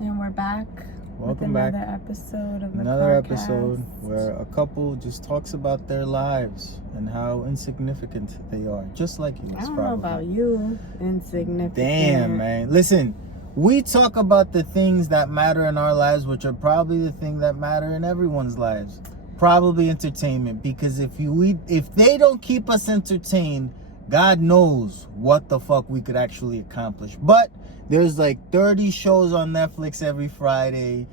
And we're back. Welcome with back. Another episode of the Another CarCast. episode where a couple just talks about their lives and how insignificant they are. Just like you. I don't know about you. Insignificant. Damn, man. Listen, we talk about the things that matter in our lives, which are probably the thing that matter in everyone's lives. Probably entertainment. Because if they don't keep us entertained, God knows what the fuck we could actually accomplish. But there's like 30 shows on Netflix every Friday.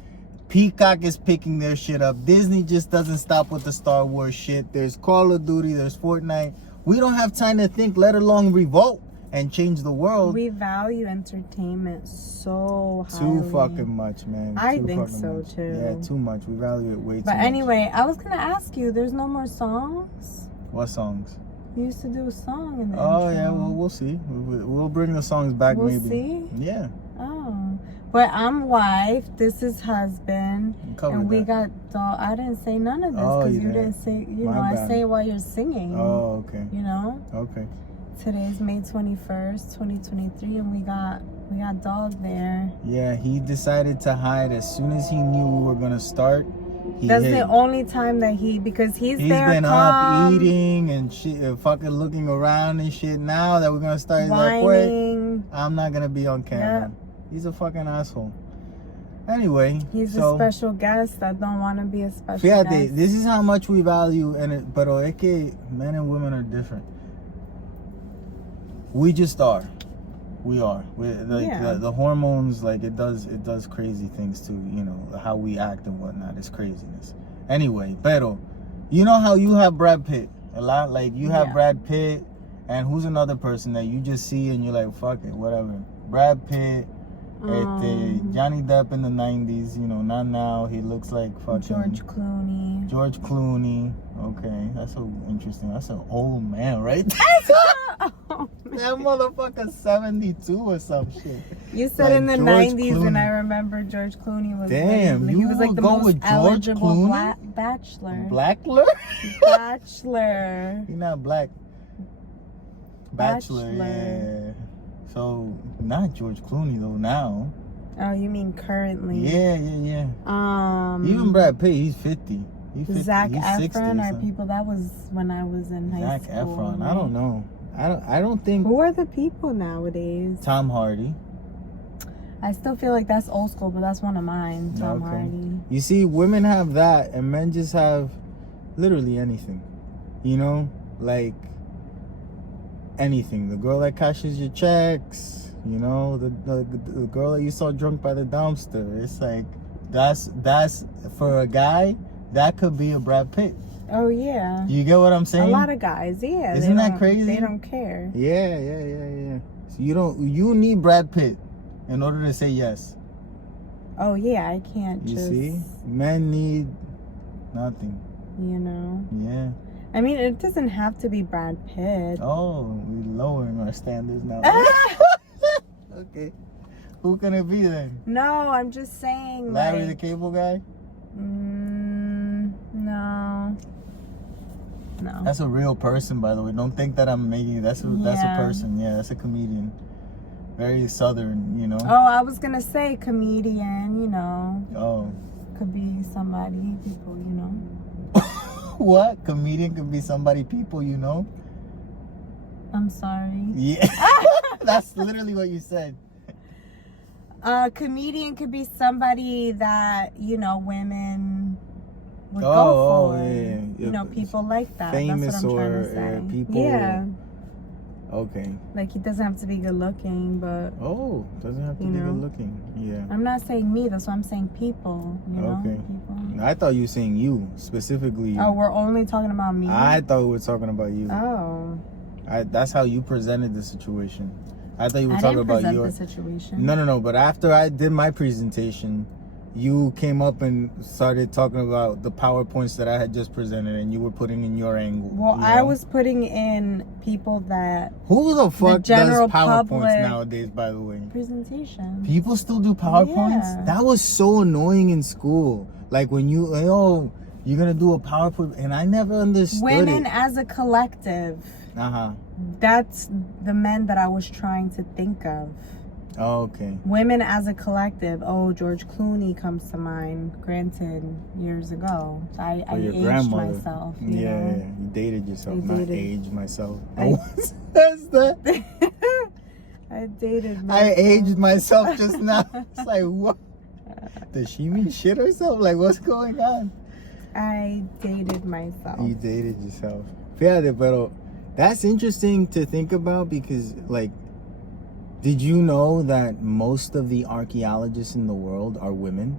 Peacock is picking their shit up. Disney just doesn't stop with the Star Wars shit. There's Call of Duty. There's Fortnite. We don't have time to think, let alone revolt and change the world. We value entertainment so highly. Too fucking much, man. I think so, too. Yeah, too much. We value it way too much. But anyway, I was going to ask you, there's no more songs? What songs? You used to do a song in the Oh, intro. yeah, well, we'll see. We'll bring the songs back We'll maybe. see? Yeah. Oh. But I'm wife, this is husband, and we that. got dog. I didn't say none of this Oh, because you you didn't. didn't say, you My know, I bad. say it while you're singing. Oh, okay. You know? Okay. Today's May 21st, 2023, and we got dog there. Yeah, he decided to hide as soon as he knew we were gonna start. That's the only time that because he's there been calm, up eating and shit, fucking looking around and shit. Now that we're gonna start that quick, whining. I'm not gonna be on camera. He's a fucking asshole. Anyway, He's a special guest that don't want to be a special fíjate, guest. this is how much we value, pero es que men and women are different. We just are. We are. The hormones, like it does crazy things to, you know, how we act and whatnot. It's craziness. Anyway, pero you know how you have Brad Pitt a lot, like you have Brad Pitt, and who's another person that you just see and you're like, fuck it, whatever. Brad Pitt, Johnny Depp in the 90s, you know, not now. He looks like fucking George Clooney. Okay, that's so interesting. That's an old man, right? That motherfucker 72 or some shit. You said like in the George 90s, Clooney. And I remember George Clooney was. Damn, he was like the go most with George eligible Clooney? bachelor. Blackler? Bachelor. He's not black. Bachelor. Yeah. So not George Clooney though now. Oh, you mean currently? Yeah. Even Brad Pitt, he's 50. He's 50. Zac he's 60 Efron or are something. people that was when I was in high school. Zac Efron. Right? I don't know. I don't think. Who are the people nowadays? Tom Hardy. I still feel like that's old school, but that's one of mine. Tom Hardy. You see, women have that, and men just have literally anything. You know, like anything. The girl that cashes your checks. You know, the girl that you saw drunk by the dumpster. It's like that's for a guy. That could be a Brad Pitt. Oh yeah. You get what I'm saying? A lot of guys, yeah. Isn't that crazy? They don't care. Yeah. So you need Brad Pitt in order to say yes. Oh yeah, I can't You just. see, men need nothing. You know. Yeah. I mean, it doesn't have to be Brad Pitt. Oh, we're lowering our standards now. Okay. Who can it be then? No, I'm just saying. Larry the Cable Guy? No. That's a real person, by the way. Don't think that I'm making that's a person. Yeah, that's a comedian. Very southern, you know. Oh, I was gonna say comedian, you know. Oh. Could be somebody, people, you know. What? Comedian could be somebody, people, you know? I'm sorry. Yeah. That's literally what you said. Comedian could be somebody that, you know, women would go for. Yeah. You know, people like that. Famous That's what I'm trying to say. people. Yeah. Okay. Like, he doesn't have to be good looking, but. Oh, doesn't have to be good looking. Yeah. I'm not saying me, that's why I'm saying people. You know? Okay. People. I thought you were saying you, specifically you. Oh, we're only talking about me? I thought we were talking about you. Oh. That's how you presented the situation. I thought you were I talking didn't about present your the situation. No. But after I did my presentation, you came up and started talking about the PowerPoints that I had just presented, and you were putting in your angle. Well, I was putting in people that. Who the fuck does PowerPoints public nowadays? By the way, presentation. People still do PowerPoints. Yeah. That was so annoying in school. Like when you're gonna do a PowerPoint, and I never understood Women it. as a collective. Uh-huh. That's the men that I was trying to think of. Oh, okay. Women as a collective. Oh, George Clooney comes to mind. Granted, years ago. So I aged myself. Yeah, you dated yourself, not aged myself. What's that? I dated myself. I aged myself just now. It's like, what? Does she mean shit herself? Like, what's going on? I dated myself. You dated yourself. Fíjate, pero that's interesting to think about because, like, did you know that most of the archaeologists in the world are women?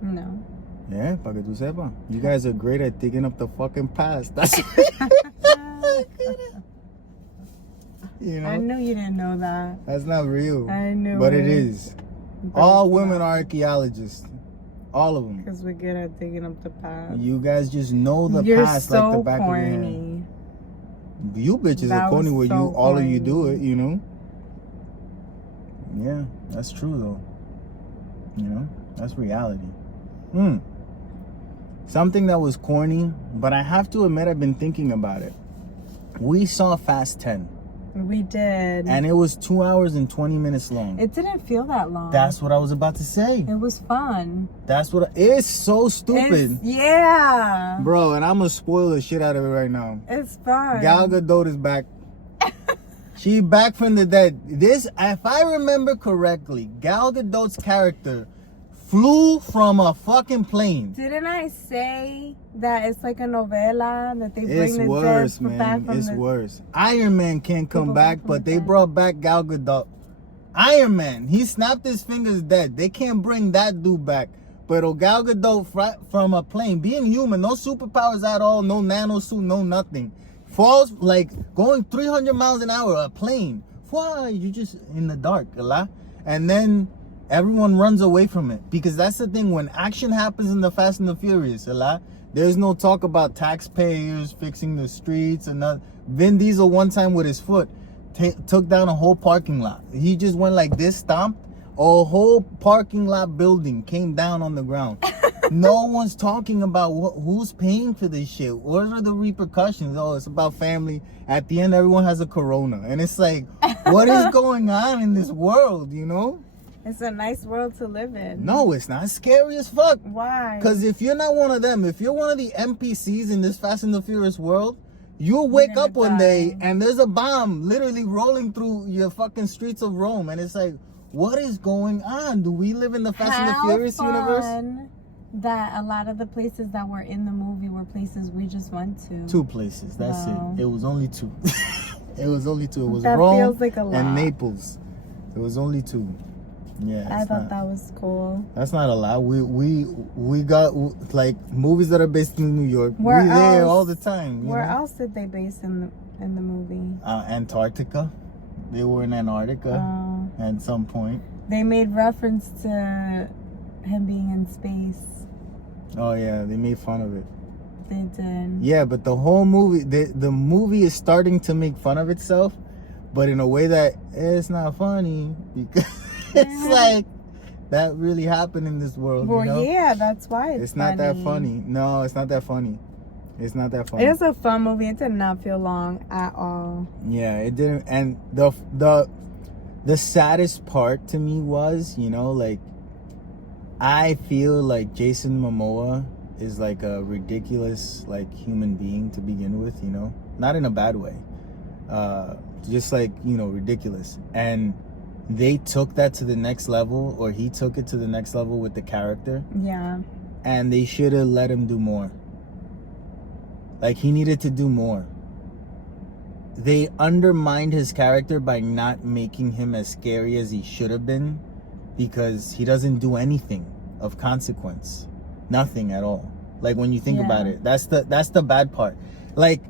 No. Yeah, para que tú sepas. You guys are great at digging up the fucking past. That's you know? I knew you didn't know that. That's not real. I knew but it is. But all women are archaeologists. All of them. Because we're good at digging up the past. You guys just know the past so like the back corny. of your hand. You bitches are corny where all corny. of you do it, you know? Yeah, that's true though. You know? That's reality. Something that was corny, but I have to admit I've been thinking about it. We saw Fast 10. We did. And it was 2 hours and 20 minutes long. It didn't feel that long. That's what I was about to say. It was fun. It's so stupid. Yeah. Bro, and I'm gonna spoil the shit out of it right now. It's fun. Gal Gadot is back. She back from the dead. If I remember correctly, Gal Gadot's character flew from a fucking plane. Didn't I say that it's like a novela that they bring it's the worse, dead man. back from It's the... worse. Iron Man can't come back, but they brought back Gal Gadot. Iron Man, he snapped his fingers dead. They can't bring that dude back. But Gal Gadot from a plane, being human, no superpowers at all, no nanosuit, no nothing. Falls like going 300 miles an hour, a plane. Why? You just in the dark, Allah. And then everyone runs away from it. Because that's the thing, when action happens in the Fast and the Furious, Allah, there's no talk about taxpayers fixing the streets and nothing. Vin Diesel one time with his foot took down a whole parking lot. He just went like this, stomped. A whole parking lot building came down on the ground. No one's talking about who's paying for this shit. What are the repercussions? Oh, it's about family. At the end, everyone has a corona. And it's like, what is going on in this world, you know? It's a nice world to live in. No, it's not. Scary as fuck. Why? Because if you're not one of them, if you're one of the NPCs in this Fast and the Furious world, you'll wake up one day and there's a bomb literally rolling through your fucking streets of Rome. And it's like, what is going on? Do we live in the Fast and the Furious universe? That a lot of the places that were in the movie were places we just went to. 2 places. That's it. It was only 2. It was only 2. It was that Rome feels like a lot. and Naples. It was only 2. Yeah, I thought that was cool. That's not a lot. We got like movies that are based in New York. We're there all the time. Where else did they base in the movie? Antarctica. They were in Antarctica at some point. They made reference to him being in space. Oh yeah, they made fun of it. They did. Yeah, but the whole movie, the movie is starting to make fun of itself, but in a way that it's not funny because it's like that really happened in this world. Well, you know? yeah, that's why it's not that funny. No, it's not that funny. It's not that funny. It's a fun movie. It did not feel long at all. Yeah, it didn't. And the saddest part to me was, you know, like, I feel like Jason Momoa is like a ridiculous like human being to begin with, you know, not in a bad way, just like, you know, ridiculous. And they took that to the next level, or he took it to the next level with the character. Yeah. And they should have let him do more. Like, he needed to do more. They undermined his character by not making him as scary as he should have been, because he doesn't do anything of consequence. Nothing at all. Like, when you think about it, that's the bad part. Like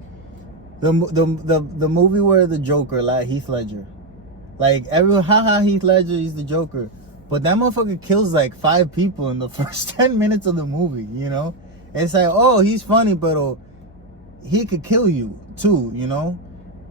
the movie where the Joker, like Heath Ledger, like everyone, haha, Heath Ledger, he's the Joker, but that motherfucker kills like 5 people in the first 10 minutes of the movie. You know, it's like, oh, he's funny, but he could kill you too. You know,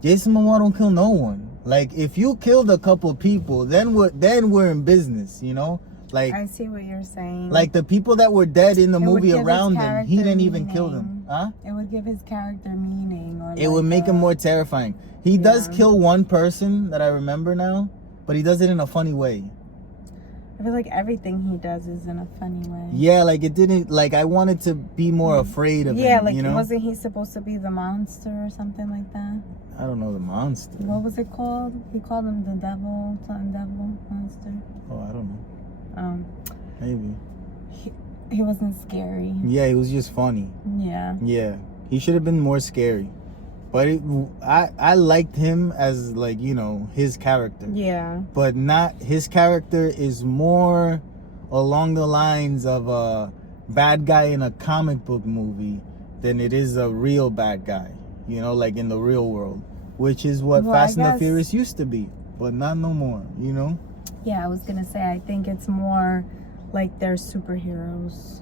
Jason Momoa don't kill no one. Like, if you killed a couple people, then we're in business, you know? Like, I see what you're saying. Like, the people that were dead in the movie around him, he didn't even kill them. Huh? It would give his character meaning. Or it would make him more terrifying. He does kill one person that I remember now, but he does it in a funny way. I feel like everything he does is in a funny way. Yeah, like it didn't, like I wanted to be more afraid of him. Yeah, like you know? wasn't he supposed to be the monster or something like that? I don't know, the monster. What was it called? He called him the devil, something devil, monster. Oh, I don't know. Maybe. He wasn't scary. Yeah, he was just funny. Yeah. Yeah, he should have been more scary. But I liked him as, like, you know, his character. Yeah. But not, his character is more along the lines of a bad guy in a comic book movie than it is a real bad guy, you know, like in the real world, which is what Fast and the Furious used to be, but not no more, you know? Yeah, I was gonna say, I think it's more like they're superheroes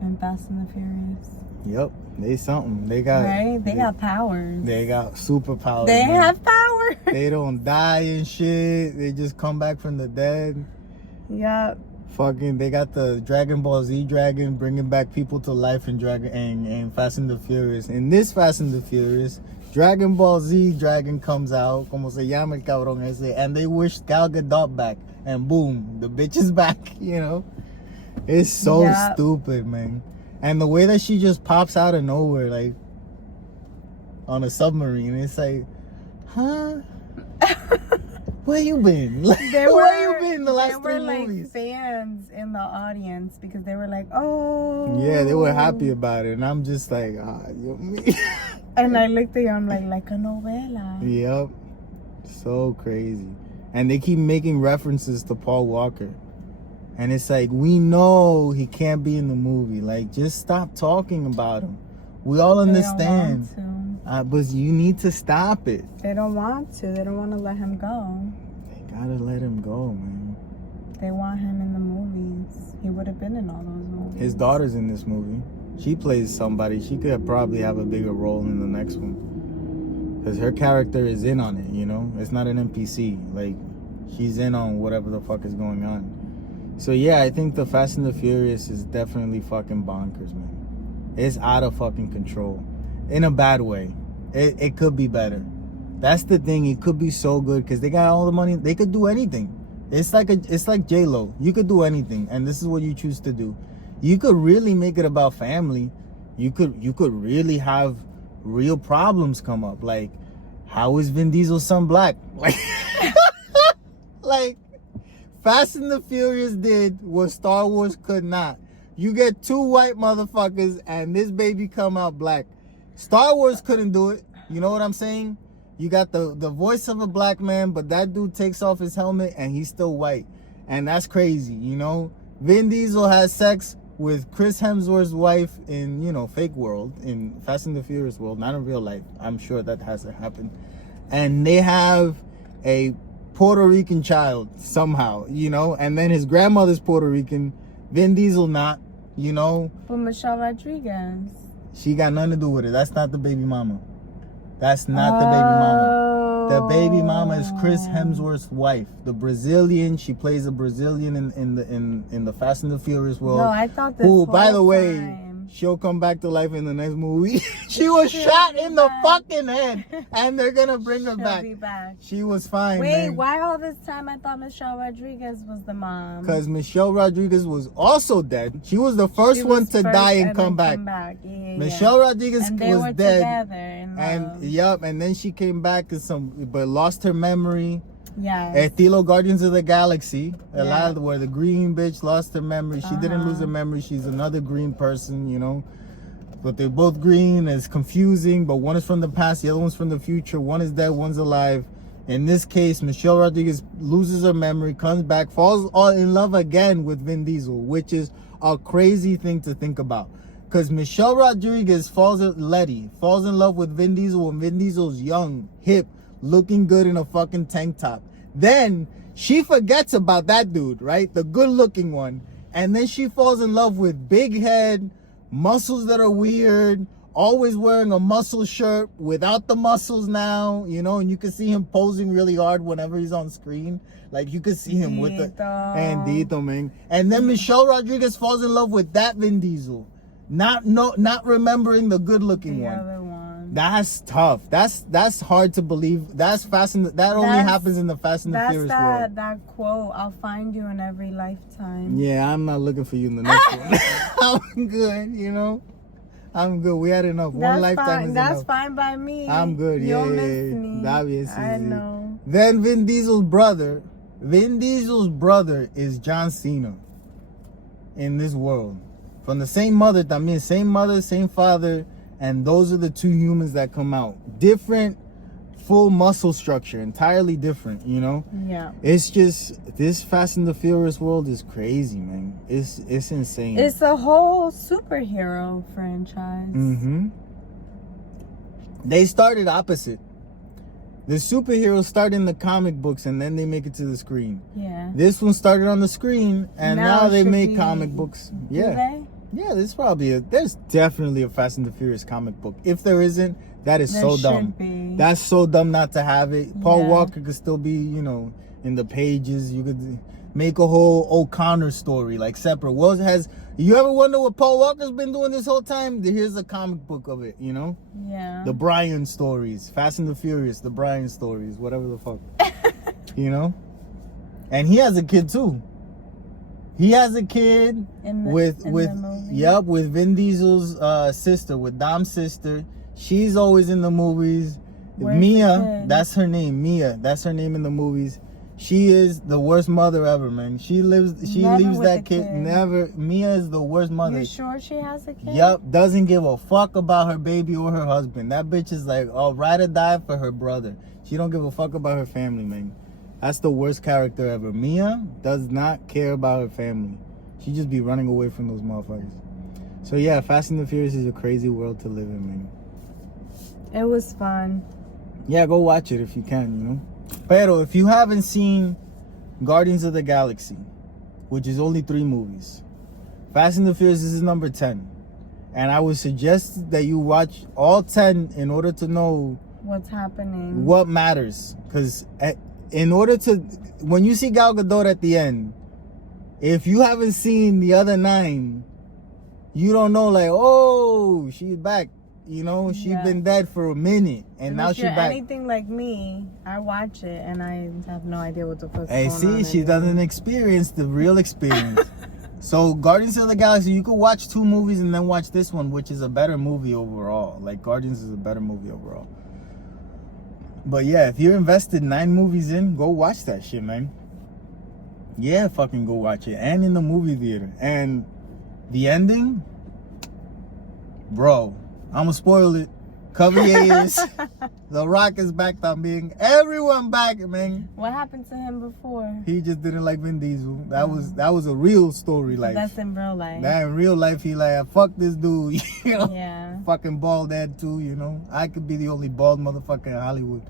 in Fast and the Furious. Yep, they something. They got right. They got powers. They got superpowers. They man. have power. They don't die and shit. They just come back from the dead. Yep. Fucking, they got the Dragon Ball Z dragon bringing back people to life in Fast and the Furious. In this Fast and the Furious, Dragon Ball Z dragon comes out, como se llama el cabrón ese, and they wish Gal Gadot back, and boom, the bitch is back. You know, it's so stupid, man. And the way that she just pops out of nowhere, like, on a submarine, it's like, huh? Where you been? Where you been the last 3 movies? Like fans in the audience because they were like, oh. Yeah, they were happy about it. And I'm just like, you me. And I looked at you, I'm like a novela. Yep. So crazy. And they keep making references to Paul Walker. And it's like, we know he can't be in the movie. Like, just stop talking about him. We all understand. They don't want to. But you need to stop it. They don't want to. They don't want to let him go. They gotta let him go, man. They want him in the movies. He would have been in all those movies. His daughter's in this movie. She plays somebody. She could probably have a bigger role in the next one. Because her character is in on it, you know? It's not an NPC. Like, she's in on whatever the fuck is going on. So yeah, I think the Fast and the Furious is definitely fucking bonkers, man. It's out of fucking control. In a bad way. It could be better. That's the thing. It could be so good because they got all the money. They could do anything. It's like J-Lo. You could do anything, and this is what you choose to do. You could really make it about family. You could really have real problems come up. Like, how is Vin Diesel's son black? Like, like, Fast and the Furious did what Star Wars could not. You get 2 white motherfuckers and this baby come out black. Star Wars couldn't do it. You know what I'm saying? You got the voice of a black man, but that dude takes off his helmet and he's still white. And that's crazy, you know? Vin Diesel has sex with Chris Hemsworth's wife in, you know, fake world, in Fast and the Furious world, not in real life. I'm sure that hasn't happened. And they have a Puerto Rican child somehow, you know? And then his grandmother's Puerto Rican, Vin Diesel not, you know? But Michelle Rodriguez. She got nothing to do with it. That's not the baby mama. That's not the baby mama. The baby mama is Chris Hemsworth's wife, the Brazilian. She plays a Brazilian in the Fast and the Furious world. No, I thought this. Who, by the way, she'll come back to life in the next movie. She was shot in the fucking head, and they're gonna bring her back. Be back. She was fine. Wait, man. why all this time I thought Michelle Rodriguez was the mom? Because Michelle Rodriguez was also dead. She was the first one to die and come back. Yeah, Michelle Rodriguez and they was were dead. Together And then she came back but lost her memory. Yeah. Estilo Guardians of the Galaxy, where the green bitch lost her memory. She didn't lose her memory. She's another green person, you know. But they're both green. It's confusing, but one is from the past, the other one's from the future. One is dead, one's alive. In this case, Michelle Rodriguez loses her memory, comes back, falls in love again with Vin Diesel, which is a crazy thing to think about. Because Michelle Rodriguez falls in love with Vin Diesel when Vin Diesel's young, hip, looking good in a fucking tank top. Then she forgets about that dude, right? The good looking one. And then she falls in love with big head, muscles that are weird, always wearing a muscle shirt without the muscles now, you know, and you can see him posing really hard whenever he's on screen. Like, you can see him with the Dito, man. And then Michelle Rodriguez falls in love with that Vin Diesel. Not remembering the good looking one. That's tough. That's hard to believe. That only happens in the Fast and the Furious world. That quote, I'll find you in every lifetime. Yeah, I'm not looking for you in the next one. I'm good, you know? I'm good. We had enough. One lifetime is enough. That's fine by me. I'm good. You'll miss me. Obviously. I know. Then Vin Diesel's brother is John Cena in this world. From the same mother, también. Same mother, same father. And those are the two humans that come out. Different, full muscle structure. Entirely different, you know? Yeah. It's just, this Fast and the Furious world is crazy, man. It's insane. It's a whole superhero franchise. Mm-hmm. They started opposite. The superheroes start in the comic books and then they make it to the screen. Yeah. This one started on the screen and now they make comic books. Yeah. Do they? Yeah, there's definitely a Fast and the Furious comic book. If there isn't, that is so dumb. Be. That's so dumb not to have it. Paul Walker could still be, you know, in the pages. You could make a whole O'Connor story, like separate. You ever wonder what Paul Walker's been doing this whole time? Here's a comic book of it, you know? Yeah. The Brian stories. Fast and the Furious, the Brian stories, whatever the fuck. You know? And he has a kid too. He has a kid with Vin Diesel's sister, with Dom's sister. She's always in the movies. Where's Mia, that's her name. Mia, that's her name in the movies. She is the worst mother ever, man. She leaves that kid. Never. Mia is the worst mother. You sure she has a kid? Yup. Doesn't give a fuck about her baby or her husband. That bitch is like, ride or die for her brother. She don't give a fuck about her family, man. That's the worst character ever. Mia does not care about her family. She just be running away from those motherfuckers. So yeah, Fast and the Furious is a crazy world to live in, man. It was fun. Yeah, go watch it if you can, you know. Pero if you haven't seen Guardians of the Galaxy, which is only 3 movies, Fast and the Furious is number 10. And I would suggest that you watch all 10 in order to know what's happening, what matters. Because in order to, when you see Gal Gadot at the end, if you haven't seen the other 9, you don't know, like, oh, she's back. You know, she's been dead for a minute, and now she's back. Anything like me, I watch it and I have no idea what the fuck's going on. Hey, see, she doesn't experience the real experience. So, Guardians of the Galaxy, you could watch 2 movies and then watch this one, which is a better movie overall. Like, Guardians is a better movie overall. But yeah, if you're invested 9 movies in, go watch that shit, man. Yeah, fucking go watch it. And in the movie theater. And the ending, bro, I'm gonna spoil it. Cover your ears. The Rock is back también. Everyone back, man. What happened to him before? He just didn't like Vin Diesel. That was a real story. Like, that's in real life. That in real life, he like, fuck this dude. You know? Yeah. Fucking bald head too, you know. I could be the only bald motherfucker in Hollywood.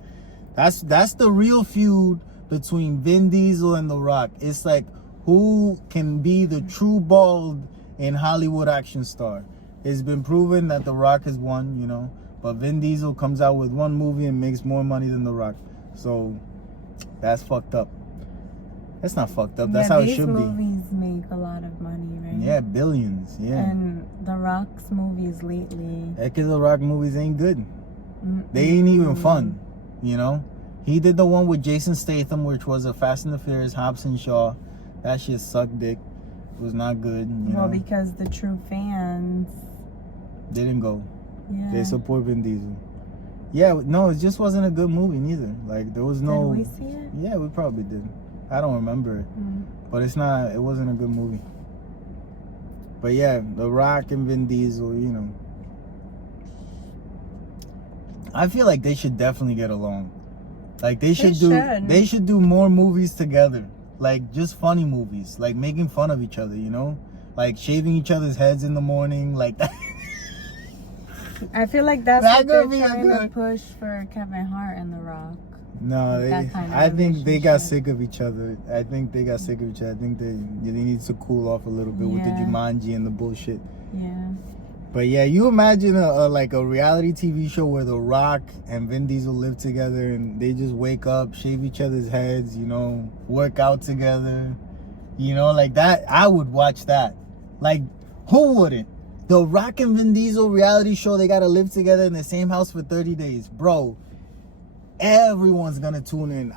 That's the real feud between Vin Diesel and The Rock. It's like, who can be the true bald in Hollywood action star? It's been proven that The Rock has won, you know. But Vin Diesel comes out with 1 movie and makes more money than The Rock. So, that's fucked up. That's not fucked up. That's how it should be. These movies make a lot of money, right? Yeah, billions, yeah. And The Rock's movies lately. Because The Rock movies ain't good. They ain't even fun, you know. He did the one with Jason Statham, which was a Fast and the Furious, Hobbs and Shaw. That shit sucked dick. It was not good, you know. Because the true fans didn't go. Yeah. They support Vin Diesel. Yeah, no, it just wasn't a good movie neither. Like, there was no... Did we see it? Yeah, we probably did. I don't remember it. But it wasn't a good movie. But yeah, The Rock and Vin Diesel, you know. I feel like they should definitely get along. Like, they should do more movies together. Like, just funny movies. Like, making fun of each other, you know? Like, shaving each other's heads in the morning. Like that. I feel like that's what they're trying to push for Kevin Hart and The Rock. No, I think they got sick of each other. I think they need to cool off a little bit with the Jumanji and the bullshit. Yeah. But yeah, you imagine a reality TV show where The Rock and Vin Diesel live together and they just wake up, shave each other's heads, you know, work out together. You know, like that. I would watch that. Like, who wouldn't? The Rock and Vin Diesel reality show, they gotta live together in the same house for 30 days. Bro, everyone's gonna tune in.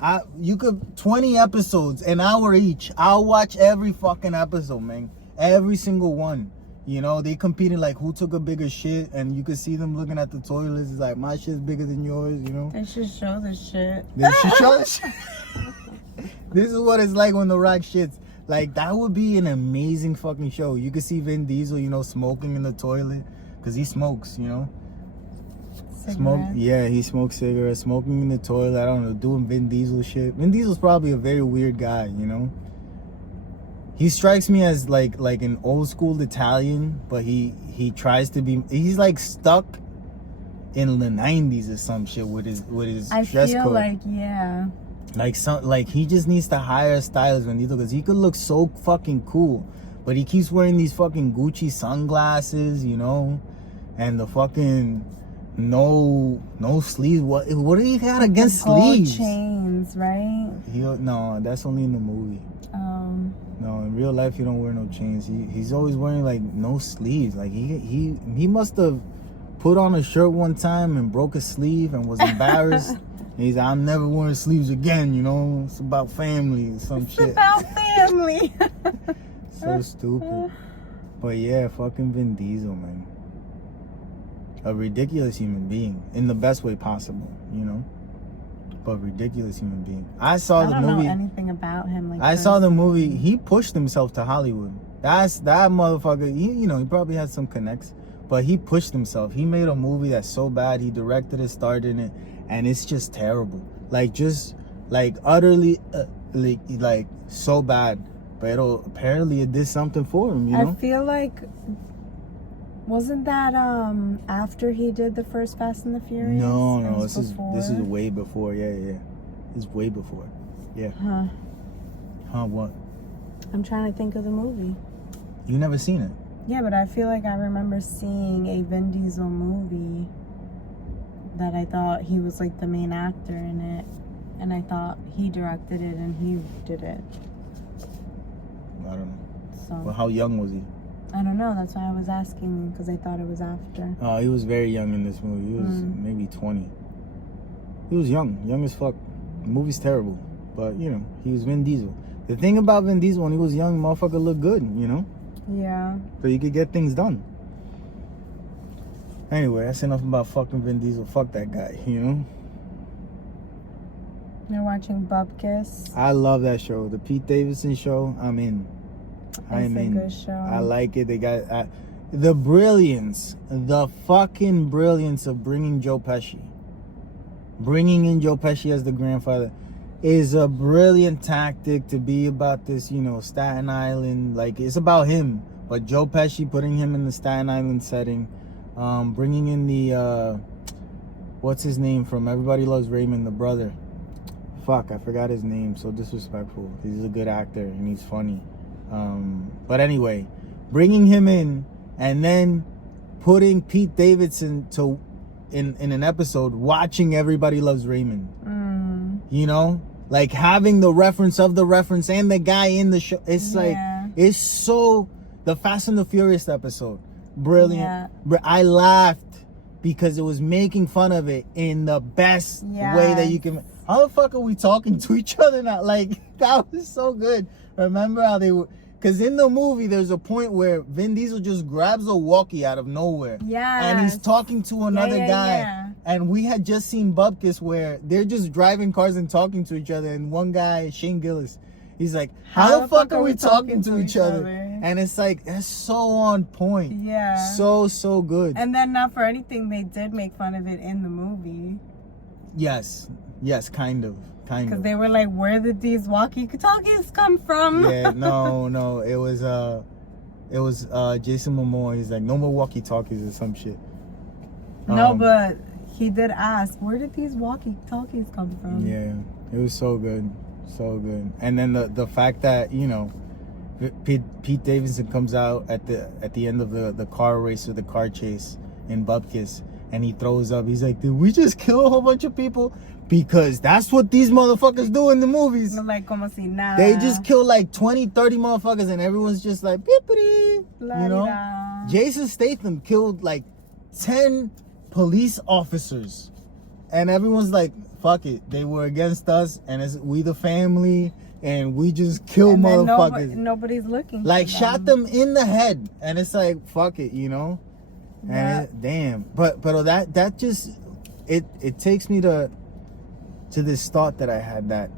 20 episodes, an hour each. I'll watch every fucking episode, man. Every single one. You know, they competing like who took a bigger shit, and you could see them looking at the toilets. It's like, my shit's bigger than yours, you know? They should show the shit. They should show the shit. This is what it's like when The Rock shits. Like, that would be an amazing fucking show. You could see Vin Diesel, you know, smoking in the toilet. Because he smokes, you know? Yeah, he smokes cigarettes, smoking in the toilet. I don't know, doing Vin Diesel shit. Vin Diesel's probably a very weird guy, you know? He strikes me as like an old school Italian, but he tries to be. He's like stuck in the 90s or some shit with his dress code. I feel like, yeah. Like he just needs to hire a stylist, Vin Diesel, because he could look so fucking cool, but he keeps wearing these fucking Gucci sunglasses, you know, and the fucking no sleeves. What do you got against sleeves? Chains, right? No, that's only in the movie. No, in real life, he don't wear no chains. He's always wearing like no sleeves. Like he must have put on a shirt one time and broke a sleeve and was embarrassed. And he's like, I'm never wearing sleeves again. You know, it's about family or some shit. It's about family. So stupid. But yeah, fucking Vin Diesel, man. A ridiculous human being in the best way possible. You know. But ridiculous human being. I don't know anything about him. Like, I saw the movie. He pushed himself to Hollywood. That motherfucker. He probably had some connects, but he pushed himself. He made a movie that's so bad. He directed it, starred in it, and it's just terrible. Utterly, so bad. But apparently it did something for him. You know. I feel like. Wasn't that after he did the first Fast and the Furious? No, this is way before. Yeah. It's way before. Yeah. What? I'm trying to think of the movie. You never seen it? Yeah, but I feel like I remember seeing a Vin Diesel movie that I thought he was like the main actor in it, and I thought he directed it and he did it. I don't know. So. Well, how young was he? I don't know. That's why I was asking, because I thought it was after. Oh, he was very young in this movie. He was maybe 20. He was young as fuck. The movie's terrible, but you know, he was Vin Diesel. The thing about Vin Diesel, when he was young, motherfucker looked good, you know? Yeah. So he could get things done. Anyway, that's enough about fucking Vin Diesel. Fuck that guy, you know? You're watching Bupkis? I love that show. The Pete Davidson show, I'm in. It's a good show. I like it. They got the fucking brilliance of bringing Joe Pesci. Bringing in Joe Pesci as the grandfather is a brilliant tactic to be about this, you know, Staten Island. Like, it's about him, but Joe Pesci, putting him in the Staten Island setting, bringing in the what's his name from Everybody Loves Raymond, the brother. Fuck, I forgot his name. So disrespectful. He's a good actor and he's funny. But anyway, bringing him in and then putting Pete Davidson in an episode watching Everybody Loves Raymond. You know, like having the reference of the reference and the guy in the show. It's like, it's so, the Fast and the Furious episode, brilliant. Yeah. I laughed because it was making fun of it in the best way that you can. How the fuck are we talking to each other now? Like, that was so good. Remember how they were, because in the movie there's a point where Vin Diesel just grabs a walkie out of nowhere. Yeah. And he's talking to another guy. Yeah. And we had just seen Bupkis where they're just driving cars and talking to each other. And one guy, Shane Gillis, he's like, how the fuck are we talking to each other? And it's like, that's so on point. Yeah. So good. And then not for anything, they did make fun of it in the movie. Yes, kind of. Because they were like, where did these walkie-talkies come from? Yeah, no. It was Jason Momoa. He's like, no more walkie-talkies or some shit. No, but he did ask, where did these walkie-talkies come from? Yeah, it was so good. So good. And then the fact that, you know, Pete Davidson comes out at the end of the car race or the car chase in Bupkis, and he throws up. He's like, did we just kill a whole bunch of people? Because that's what these motherfuckers do in the movies. Like, como si nada. They just kill like 20, 30 motherfuckers and everyone's just like, beepity. You know? Jason Statham killed like 10 police officers. And everyone's like, fuck it. They were against us, and we the family, and we just kill motherfuckers. Nobody's looking. Like, shot them in the head. And it's like, fuck it, you know? And damn. But that just, it takes me to this thought that I had, that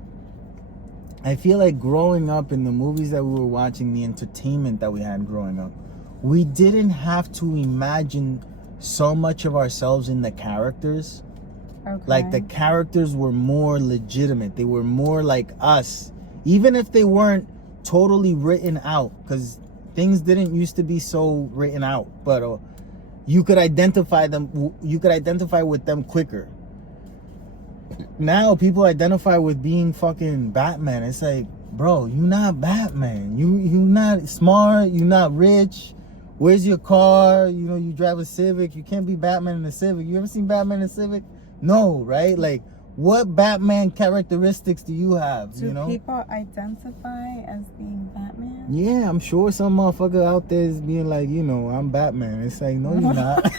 I feel like growing up, in the movies that we were watching, the entertainment that we had growing up, we didn't have to imagine so much of ourselves in the characters. Okay. Like, the characters were more legitimate. They were more like us. Even if they weren't totally written out, because things didn't used to be so written out. But you could identify them. You could identify with them quicker. Now people identify with being fucking Batman. It's like, bro, you not Batman. You not smart. You not rich. Where's your car? You know, you drive a Civic. You can't be Batman in a Civic. You ever seen Batman in a Civic? No, right? Like, what Batman characteristics do you have? Do you know, people identify as being Batman? Yeah, I'm sure some motherfucker out there is being like, you know, I'm Batman. It's like, no, you're not.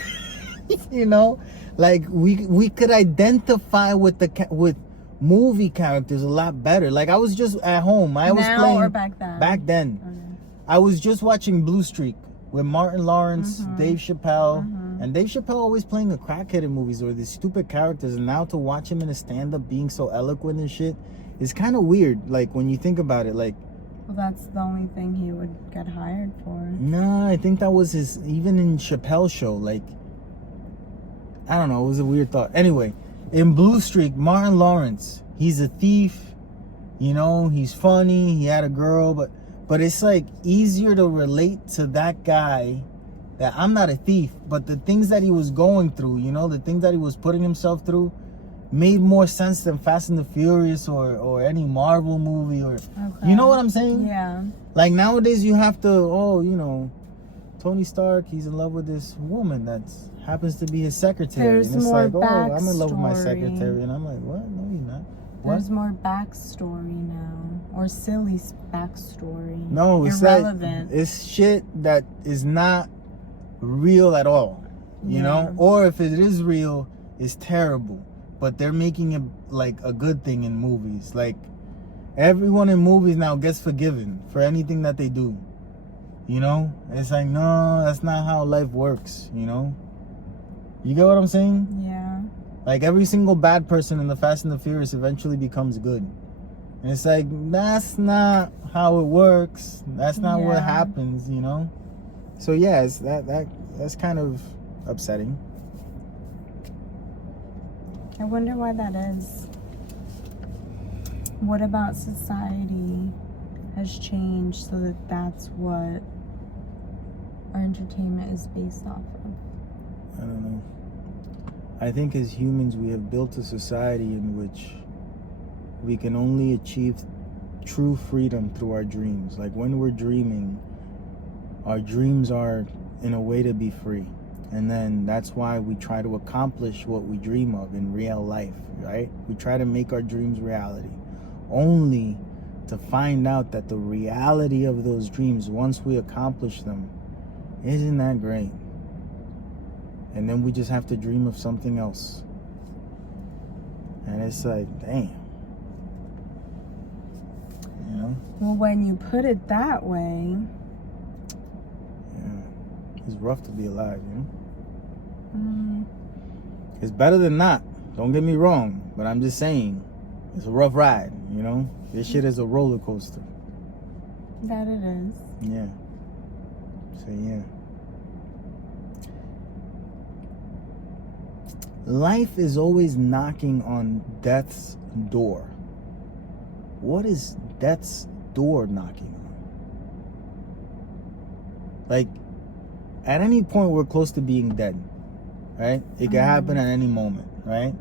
You know, like, we could identify with with movie characters a lot better. Like, I was just at home. I was playing. Or back then? Back then. Okay. I was just watching Blue Streak with Martin Lawrence, Dave Chappelle. And Dave Chappelle always playing a crackhead in movies or these stupid characters. And now to watch him in a stand-up being so eloquent and shit is kind of weird. Like, when you think about it, like... Well, that's the only thing he would get hired for. Nah, I think that was his... Even in Chappelle's show, like... I don't know, it was a weird thought. Anyway, in Blue Streak, Martin Lawrence, he's a thief. You know, he's funny. He had a girl, but it's like easier to relate to that guy. That I'm not a thief, but the things that he was going through, you know, the things that he was putting himself through made more sense than Fast and the Furious or any Marvel movie or, you know what I'm saying? Yeah. Like, nowadays you have to, you know, Tony Stark, he's in love with this woman that happens to be his secretary. There's and it's more like, backstory. I'm in love with my secretary. And I'm like, what? No, you're not. What? There's more backstory now. Or silly backstory. No, it's irrelevant. It's shit that is not real at all, you know, or if it is real, it's terrible, but they're making it like a good thing in movies. Like, everyone in movies now gets forgiven for anything that they do, you know. It's like, no, that's not how life works, you know. You get what I'm saying? Yeah. Like, every single bad person in the Fast and the Furious eventually becomes good, and it's like, that's not how it works. That's not what happens, you know. So yeah, it's that's kind of upsetting. I wonder why that is. What about society has changed so that that's what our entertainment is based off of? I don't know. I think as humans we have built a society in which we can only achieve true freedom through our dreams. Like, when we're dreaming, our dreams are in a way to be free. And then that's why we try to accomplish what we dream of in real life, right? We try to make our dreams reality, only to find out that the reality of those dreams, once we accomplish them, isn't that great. And then we just have to dream of something else. And it's like, damn. You know? Well, when you put it that way... It's rough to be alive, you know? It's better than not. Don't get me wrong. But I'm just saying, it's a rough ride, you know? This shit is a roller coaster. That it is. Yeah. So, yeah. Life is always knocking on death's door. What is death's door knocking on? Like, at any point we're close to being dead, right? It can happen at any moment, right?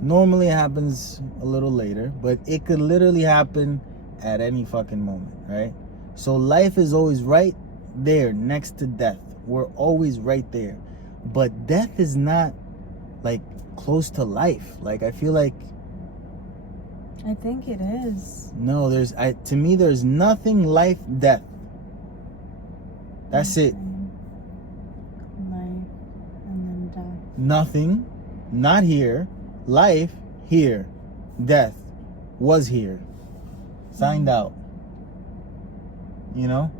Normally it happens a little later, but it could literally happen at any fucking moment, right? So life is always right there next to death. We're always right there. But death is not like close to life. Like, I feel like, I think it is. no, to me there's nothing life death. That's it. nothing, not here, life, here, death, was here, signed out. You know?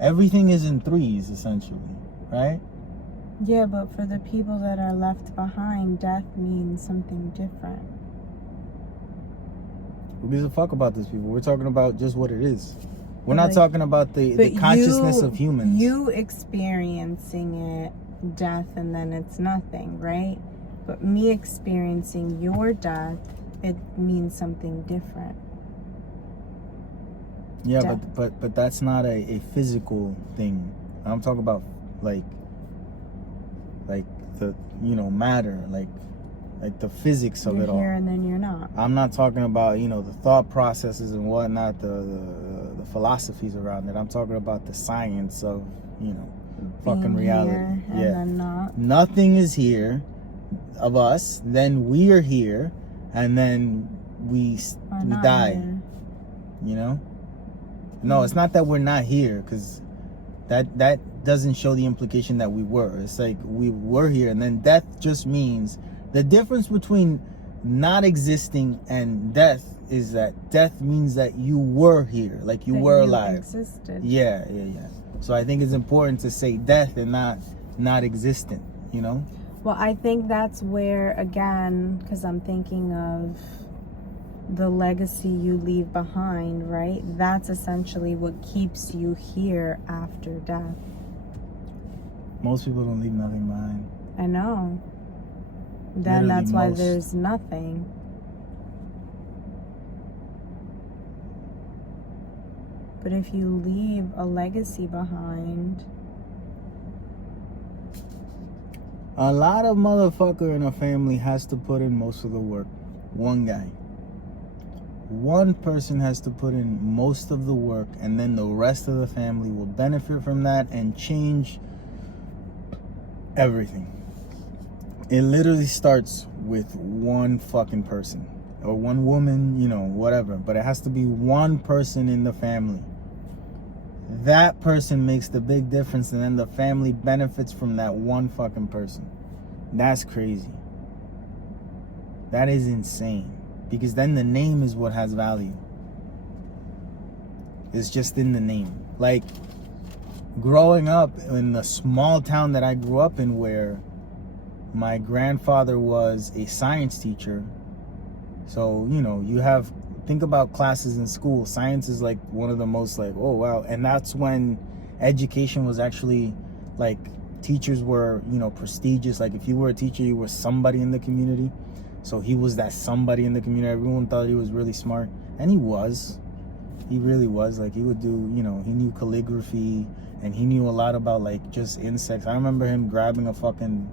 Everything is in threes, essentially, right? Yeah, but for the people that are left behind, death means something different. Who gives a fuck about these people? We're talking about just what it is. We're not talking about the consciousness of humans. You experiencing it, death, and then it's nothing, right? But me experiencing your death, it means something different. Yeah, but that's not a physical thing. I'm talking about like the matter, like the physics of it all. You're here and then you're not. I'm not talking about the thought processes and whatnot, the philosophies around it. I'm talking about the science of fucking reality. Here and then not. Nothing is here of us. Then we are here, and then we die. Here. No, it's not that we're not here, because that doesn't show the implication that we were. It's like we were here, and then death just means the difference between not existing and death is that death means that you were here, like you were alive. Existed. Yeah. So I think it's important to say death and not existent. Well, I think that's where, again, because I'm thinking of the legacy you leave behind, right? That's essentially what keeps you here after death. Most people don't leave nothing behind. I know. Then Literally that's why most. there's nothing. But if you leave a legacy behind, a lot of motherfucker in a family has to put in most of the work. One guy. One person has to put in most of the work, and then the rest of the family will benefit from that and change everything. It literally starts with one fucking person or one woman, whatever, but it has to be one person in the family. That person makes the big difference, and then the family benefits from that one fucking person. That's crazy. That is insane. Because then the name is what has value. It's just in the name. Like, growing up in the small town that I grew up in, where my grandfather was a science teacher. So, think about classes in school. Science is like one of the most oh wow. And that's when education was actually teachers were, prestigious. Like if you were a teacher, you were somebody in the community. So he was that somebody in the community. Everyone thought he was really smart. And he was. He really was. He would do, he knew calligraphy, and he knew a lot about just insects. I remember him grabbing a fucking,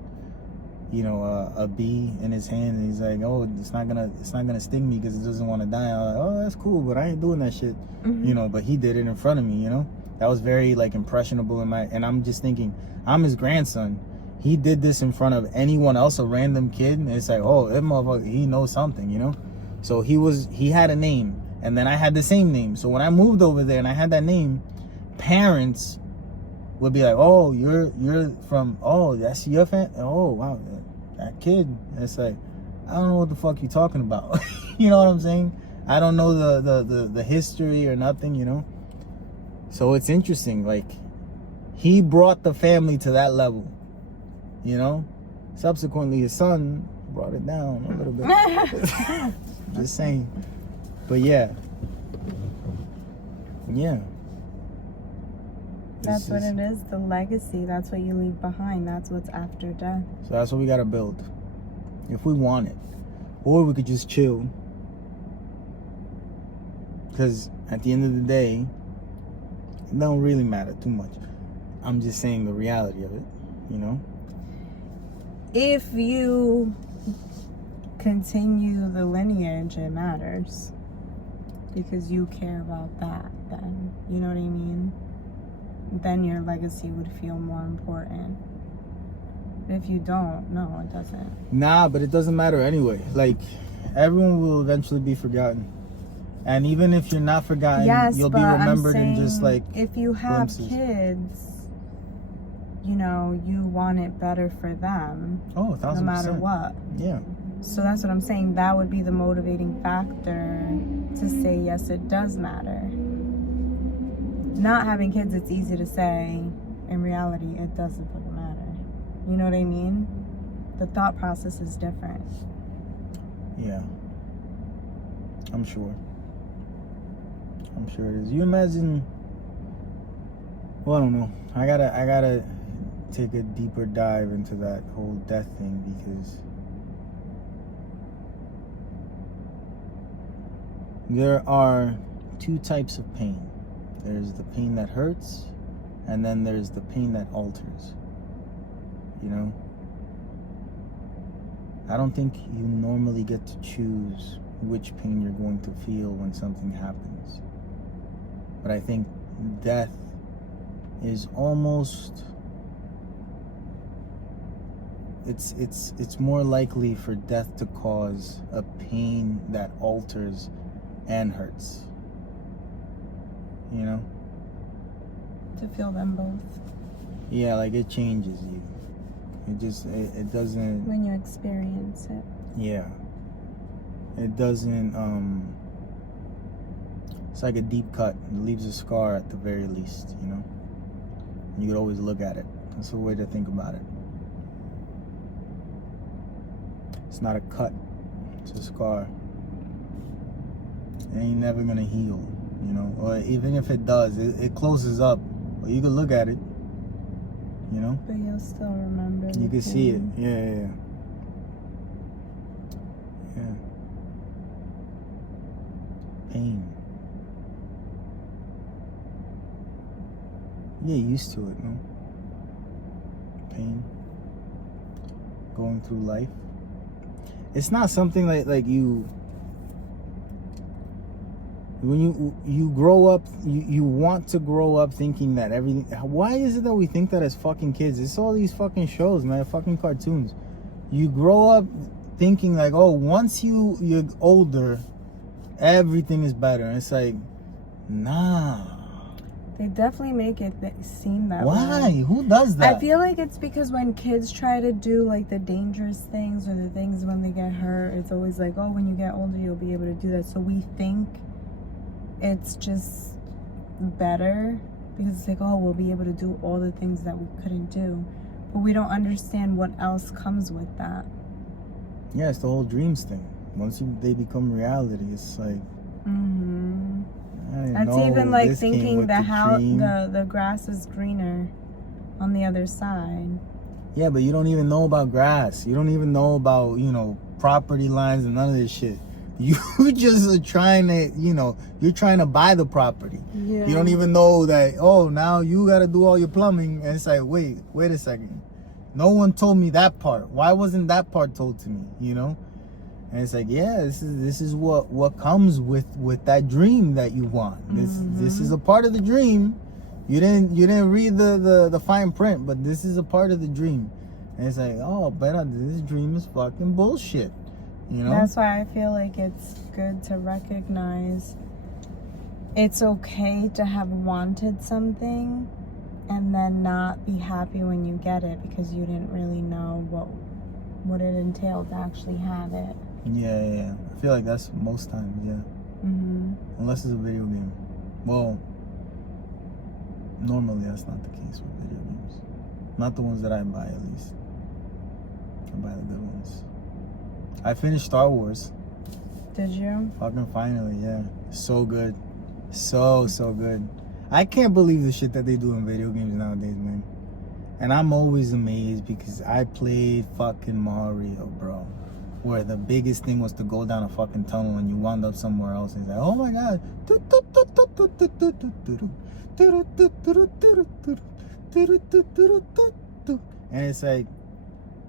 a bee in his hand, and he's like, oh, it's not gonna sting me because it doesn't want to die. I'm like, oh, that's cool, but I ain't doing that shit. Mm-hmm. But he did it in front of me, That was very impressionable and I'm just thinking, I'm his grandson. He did this in front of anyone else, a random kid, and it's like, oh, that motherfucker, he knows something, So he had a name, and then I had the same name. So when I moved over there and I had that name, parents would be like, oh, you're from, oh, that's your family? Oh, wow, that kid. And it's like, I don't know what the fuck you're talking about. You know what I'm saying? I don't know the history or nothing, So it's interesting, he brought the family to that level. Subsequently his son brought it down a little bit. Just saying. But yeah. That's what it is, the legacy. That's what you leave behind. That's what's after death. So that's what we gotta build, if we want it. Or we could just chill, because at the end of the day, it don't really matter too much. I'm just saying the reality of it, If you continue the lineage, it matters. Because you care about that then. You know what I mean? Then your legacy would feel more important. But if you don't, no, it doesn't. Nah, but it doesn't matter anyway. Everyone will eventually be forgotten. And even if you're not forgotten, yes, you'll be remembered in just if you have glimpses. kids, you know, you want it better for them. Oh, 1,000%. No matter what. Yeah. So that's what I'm saying. That would be the motivating factor to say, yes, it does matter. Not having kids, it's easy to say. In reality, it doesn't fucking matter. You know what I mean? The thought process is different. Yeah. I'm sure it is. You imagine, well, I don't know. I gotta take a deeper dive into that whole death thing, because there are two types of pain. There's the pain that hurts, and then there's the pain that alters. You know? I don't think you normally get to choose which pain you're going to feel when something happens. But I think death is almost, it's more likely for death to cause a pain that alters and hurts. You know? To feel them both. Yeah, like it changes you. It doesn't... When you experience it. Yeah. It doesn't, it's like a deep cut. It leaves a scar at the very least, you know? You could always look at it. That's a way to think about it. It's not a cut. It's a scar. It ain't never gonna heal, you know? Or even if it does, it closes up. But you can look at it, you know? But you'll still remember. You can see it. Yeah. Pain. You get used to it, no? Pain. Going through life. It's not something like you... When you grow up, you want to grow up thinking that everything... Why is it that we think that as fucking kids? It's all these fucking shows, man. Fucking cartoons. You grow up thinking like, oh, once you're older, everything is better. And it's like, nah. They definitely make it seem that way. Why? Who does that? I feel like it's because when kids try to do like the dangerous things or the things when they get hurt, it's always like, oh, when you get older, you'll be able to do that. So we think it's just better because it's like, oh, we'll be able to do all the things that we couldn't do. But we don't understand what else comes with that. Yeah, it's the whole dreams thing. Once they become reality, it's like... Mm-hmm. That's even like thinking that how the grass is greener on the other side. Yeah, but you don't even know about grass. You don't even know about, you know, property lines and none of this shit. You just are trying to, you know, you're trying to buy the property. Yeah. You don't even know that, oh, now you got to do all your plumbing. And it's like, wait a second. No one told me that part. Why wasn't that part told to me, you know? And it's like, yeah, this is what comes with that dream that you want. This is a part of the dream. You didn't read the fine print, but this is a part of the dream. And it's like, oh, but this dream is fucking bullshit. You know? That's why I feel like it's good to recognize it's okay to have wanted something and then not be happy when you get it because you didn't really know what it entailed to actually have it. Yeah. I feel like that's most times, yeah. Mm-hmm. Unless it's a video game. Well, normally that's not the case with video games. Not the ones that I buy, at least. I buy the good ones. I finished Star Wars. Did you? Fucking finally, yeah. So good. So good. I can't believe the shit that they do in video games nowadays, man. And I'm always amazed because I played fucking Mario, bro. Where the biggest thing was to go down a fucking tunnel and you wound up somewhere else. It's like, oh my god. And it's like,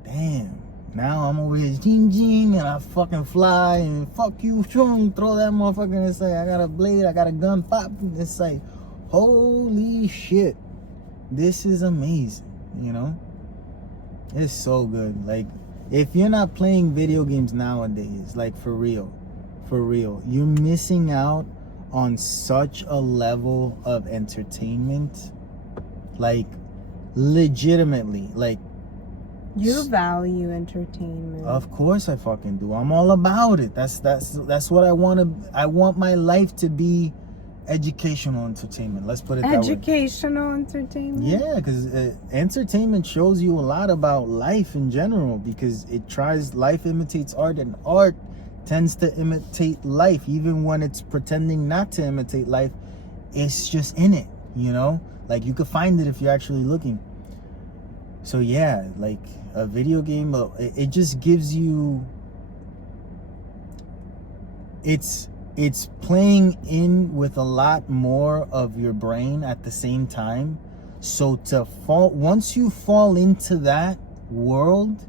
damn. Now I'm over here, and I fucking fly, and fuck you, throw that motherfucker, and it's like, I got a blade, I got a gun, pop, and it's like, holy shit, this is amazing, you know? It's so good. Like, if you're not playing video games nowadays, like, for real, you're missing out on such a level of entertainment. Like, legitimately, like, you value entertainment. of course I fucking do. I'm all about it. That's what I want to. I want my life to be educational entertainment. Let's put it that way. Educational entertainment? Yeah, because entertainment shows you a lot about life in general, because it tries, life imitates art, and art tends to imitate life. Even when it's pretending not to imitate life, it's just in it, you know? Like, you could find it if you're actually looking. So yeah, like a video game, it just gives you, it's playing in with a lot more of your brain at the same time. So once you fall into that world,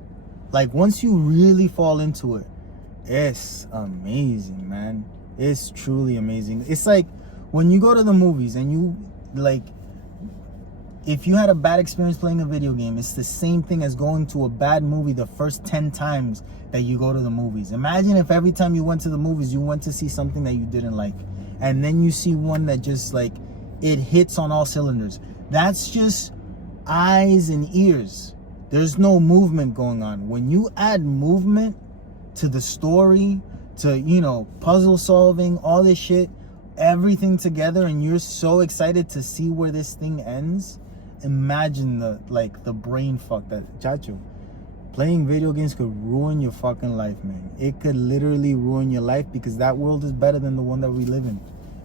like once you really fall into it, it's amazing, man. It's truly amazing. It's like when you go to the movies and you, like, if you had a bad experience playing a video game, it's the same thing as going to a bad movie the first 10 times that you go to the movies. Imagine if every time you went to the movies, you went to see something that you didn't like. And then you see one that just, like, it hits on all cylinders. That's just eyes and ears. There's no movement going on. When you add movement to the story, to, you know, puzzle solving, all this shit, everything together, and you're so excited to see where this thing ends, imagine the brain fuck that, chacho. Playing video games could ruin your fucking life, man. It could literally ruin your life, because that world is better than the one that we live in.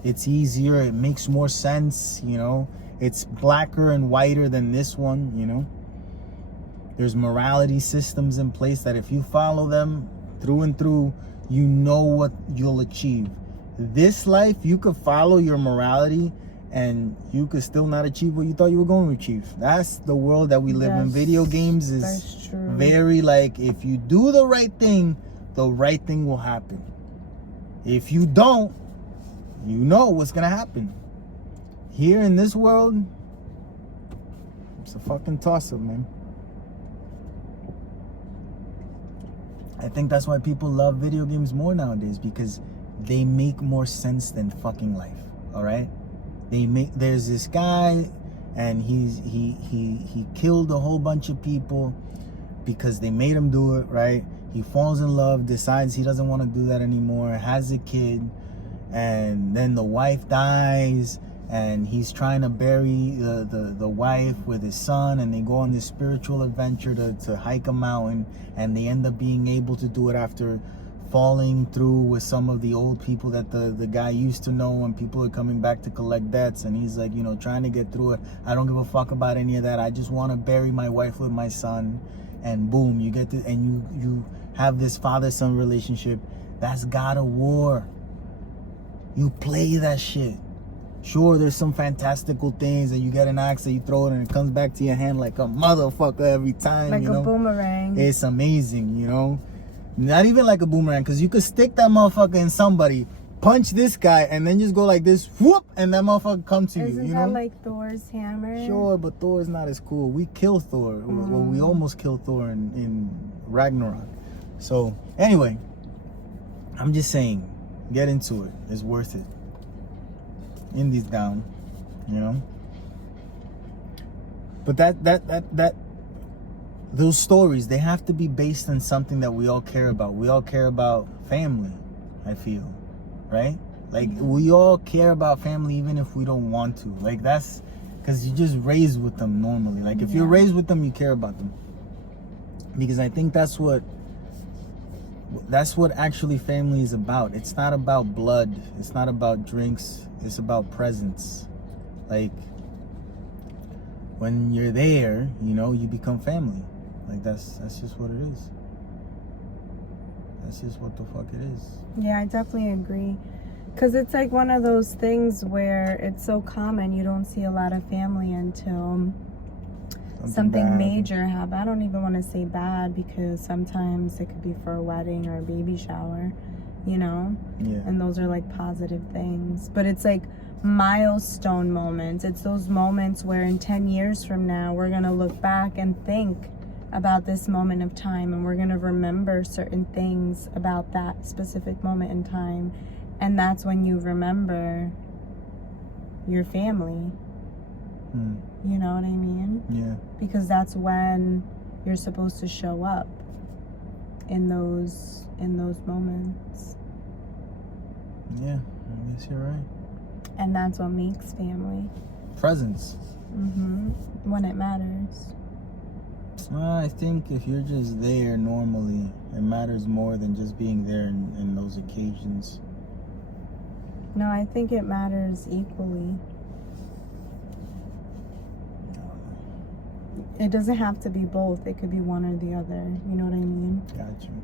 It's easier, it makes more sense, you know. It's blacker and whiter than this one, you know. There's morality systems in place that if you follow them through and through, you know what you'll achieve. This life, you could follow your morality and you could still not achieve what you thought you were going to achieve. That's the world that we live in. Video games is very, like, if you do the right thing will happen. If you don't, you know what's going to happen. Here in this world, it's a fucking toss-up, man. I think that's why people love video games more nowadays, because they make more sense than fucking life. All right? There's this guy, and he killed a whole bunch of people because they made him do it, right? He falls in love, decides he doesn't want to do that anymore, has a kid, and then the wife dies, and he's trying to bury the wife with his son, and they go on this spiritual adventure to hike a mountain, and they end up being able to do it after falling through with some of the old people that the guy used to know, and people are coming back to collect debts, and he's like, you know, trying to get through it. I don't give a fuck about any of that. I just want to bury my wife with my son. And boom, you get to, and you have this father-son relationship. That's God of War. You play that shit. Sure, there's some fantastical things that you get an axe and you throw it and it comes back to your hand like a motherfucker every time. Like, you know? a boomerang. It's amazing, you know? Not even like a boomerang, because you could stick that motherfucker in somebody, punch this guy, and then just go like this, whoop, and that motherfucker come to you, you know? Isn't that like Thor's hammer? Sure, but Thor is not as cool. We kill Thor. Well, we almost killed Thor in Ragnarok. So, anyway, I'm just saying, get into it. It's worth it. Indie's down, you know? But that those stories, they have to be based on something that we all care about. We all care about family, I feel, right? Like, we all care about family even if we don't want to. Like, that's because you're just raised with them normally. Like, if you're raised with them, you care about them. Because I think that's what actually family is about. It's not about blood. It's not about drinks. It's about presence. Like, when you're there, you know, you become family. Like, that's just what it is. That's just what the fuck it is. Yeah, I definitely agree. Because it's like one of those things where it's so common, you don't see a lot of family until something major happens. I don't even want to say bad, because sometimes it could be for a wedding or a baby shower, you know? Yeah. And those are like positive things. But it's like milestone moments. It's those moments where in 10 years from now, we're going to look back and think about this moment of time, and we're going to remember certain things about that specific moment in time. And that's when you remember your family. You know what I mean? Yeah. Because that's when you're supposed to show up in those moments. Yeah, I guess you're right. And that's what makes family. Presence. When it matters. I think if you're just there normally, it matters more than just being there in those occasions. No, I think it matters equally. It doesn't have to be both. It could be one or the other. You know what I mean? Got you.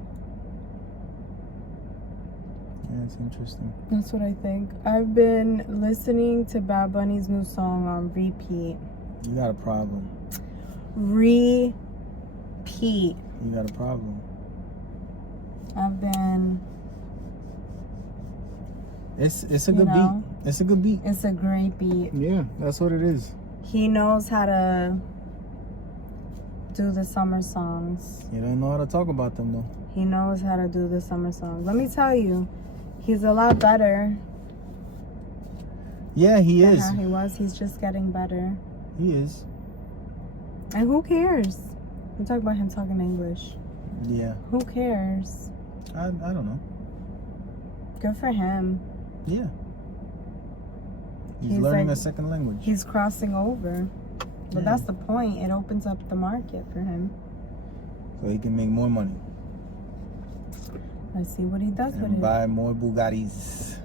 Yeah, it's interesting. That's what I think. I've been listening to Bad Bunny's new song on repeat. You got a problem. Repeat. You got a problem. I've been... It's a good beat. It's a good beat. It's a great beat. Yeah, that's what it is. He knows how to do the summer songs. You don't know how to talk about them though. He knows how to do the summer songs. Let me tell you, he's a lot better. Yeah, he is. How he was. He's just getting better. He is. And who cares? We talk about him talking English. Yeah. Who cares? I don't know. Good for him. Yeah. He's learning a second language. He's crossing over. But that's the point. It opens up the market for him. So he can make more money. Let's see what he does with it. Buy more Bugattis.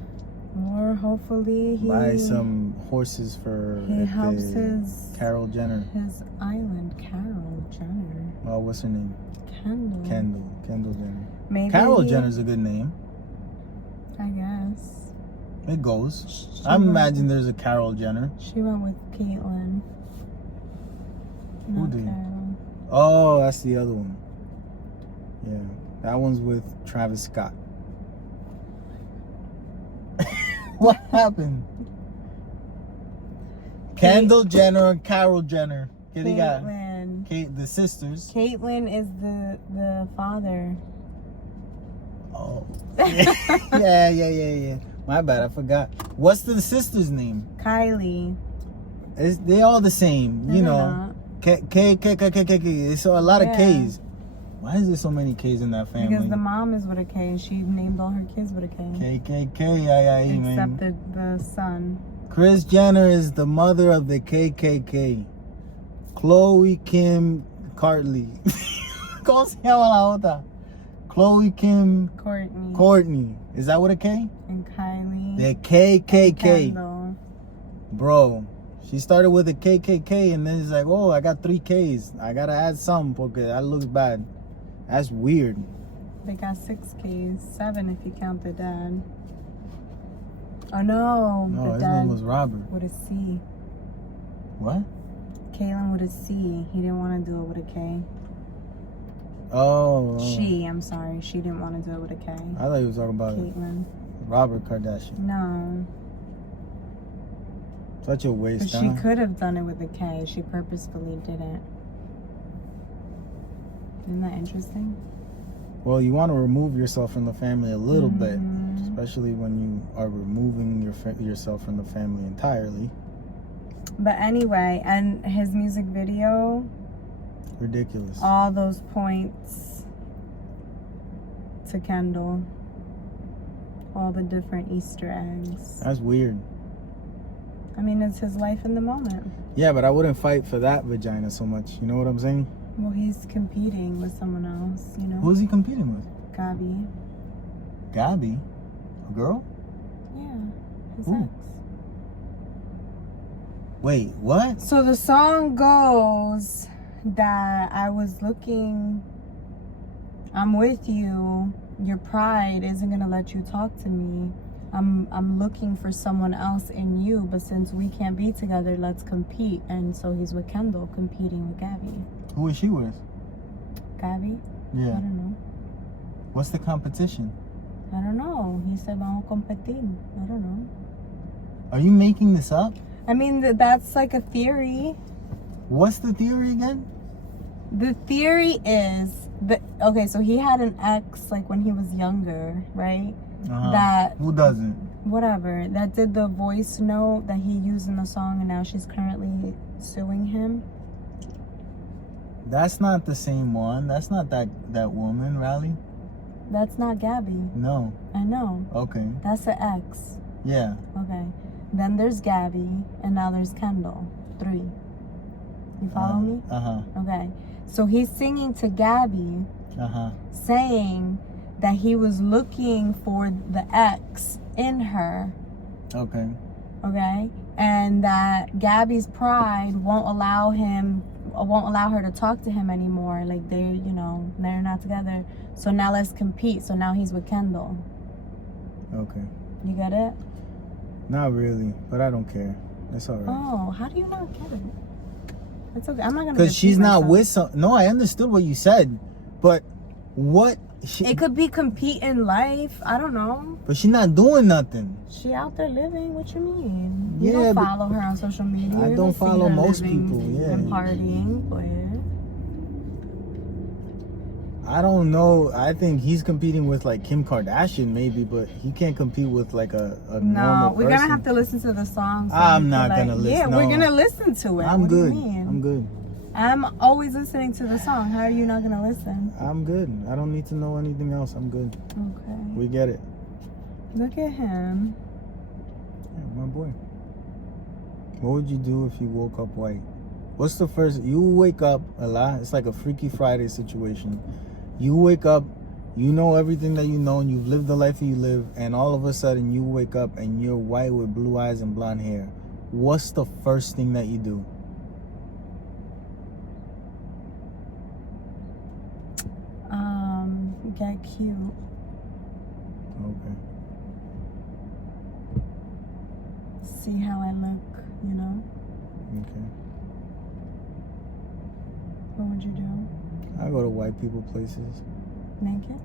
Or hopefully he... Buy some horses for... He helps his... Carol Jenner. His island. Carol Jenner. Oh, what's her name? Kendall Jenner. Maybe Carol Jenner's a good name. I guess. It goes. I imagine there's a Carol Jenner. She went with Caitlyn. Who did? Carol. Oh, that's the other one. Yeah. That one's with Travis Scott. What happened? Kendall Jenner and Carol Jenner. Here they got the sisters. Caitlyn is the father. Oh. Yeah. My bad, I forgot. What's the sister's name? Kylie. They all the same, you know. K. It's a lot of K's. Why is there so many K's in that family? Because the mom is with a K. She named all her kids with a K. KKK, Except the son. Kris Jenner is the mother of the KKK. Chloe Kim Cartley. ¿Cómo se llama la otra? Chloe Kim Courtney. Is that with a K? And Kylie. The KKK. And bro, she started with a KKK and then it's like, oh, I got 3 Ks. I gotta add some because that looks bad. That's weird. They got 6 Ks. 7 if you count the dad. Oh no. No, the his dad name was Robert. with a C. What? Kaylin with a C. He didn't want to do it with a K. Oh. I'm sorry. She didn't want to do it with a K. I thought you were talking about Caitlyn. Robert Kardashian. No. Such a waste, But she could have done it with a K. She purposefully didn't. Isn't that interesting? Well, you want to remove yourself from the family a little bit, especially when you are removing yourself from the family entirely. But anyway, and his music video, ridiculous. All those points to Kendall. All the different Easter eggs. That's weird. I mean, it's his life in the moment. Yeah, but I wouldn't fight for that vagina so much. You know what I'm saying? Well, he's competing with someone else, you know? Who's he competing with? Gabi. Gabi? A girl? Yeah. His Ooh. ex. Wait, what? So the song goes that I was looking, I'm with you, your pride isn't gonna let you talk to me. I'm looking for someone else in you, but since we can't be together, let's compete. And so he's with Kendall competing with Gabi. Who is she with? Gabi? Yeah. I don't know. What's the competition? I don't know. He said vamos a competir. I don't know. Are you making this up? I mean, that's like a theory. What's the theory again? The theory is that, okay, so he had an ex like when he was younger, right? That who doesn't? Whatever. That did the voice note that he used in the song, and now she's currently suing him. That's not the same one. That's not that woman, Riley. That's not Gabby. No. I know. Okay. That's the ex. Yeah. Okay. Then there's Gabby, and now there's Kendall. 3. You follow me? Okay. So he's singing to Gabby, saying that he was looking for the ex in her. Okay. Okay. And that Gabby's pride won't allow her to talk to him anymore. Like they're not together. So now let's compete. So now he's with Kendall. Okay. You get it? Not really, but I don't care. That's all right. Oh, how do you not get it? It's okay. I'm not gonna. Because she's not with some. No, I understood what you said, but what? It could be compete in life. I don't know. But she's not doing nothing. She out there living. What you mean? Yeah, you don't follow her on social media. I don't follow most people. Yeah. And partying, but. I don't know. I think he's competing with like Kim Kardashian maybe, but he can't compete with like a normal person. No, we're gonna have to listen to the song. So I'm not gonna listen. Yeah, we're gonna listen to it. I'm good. I'm good. I'm always listening to the song. How are you not gonna listen? I'm good. I don't need to know anything else. I'm good. Okay. We get it. Look at him. Yeah, my boy. What would you do if you woke up white? What's the first? You wake up a lot. It's like a Freaky Friday situation. You wake up, you know everything that you know, and you've lived the life that you live, and all of a sudden you wake up and you're white with blue eyes and blonde hair. What's the first thing that you do? Get cute. Okay. See how I look, you know? Okay. What would you do? I go to white people places. Naked?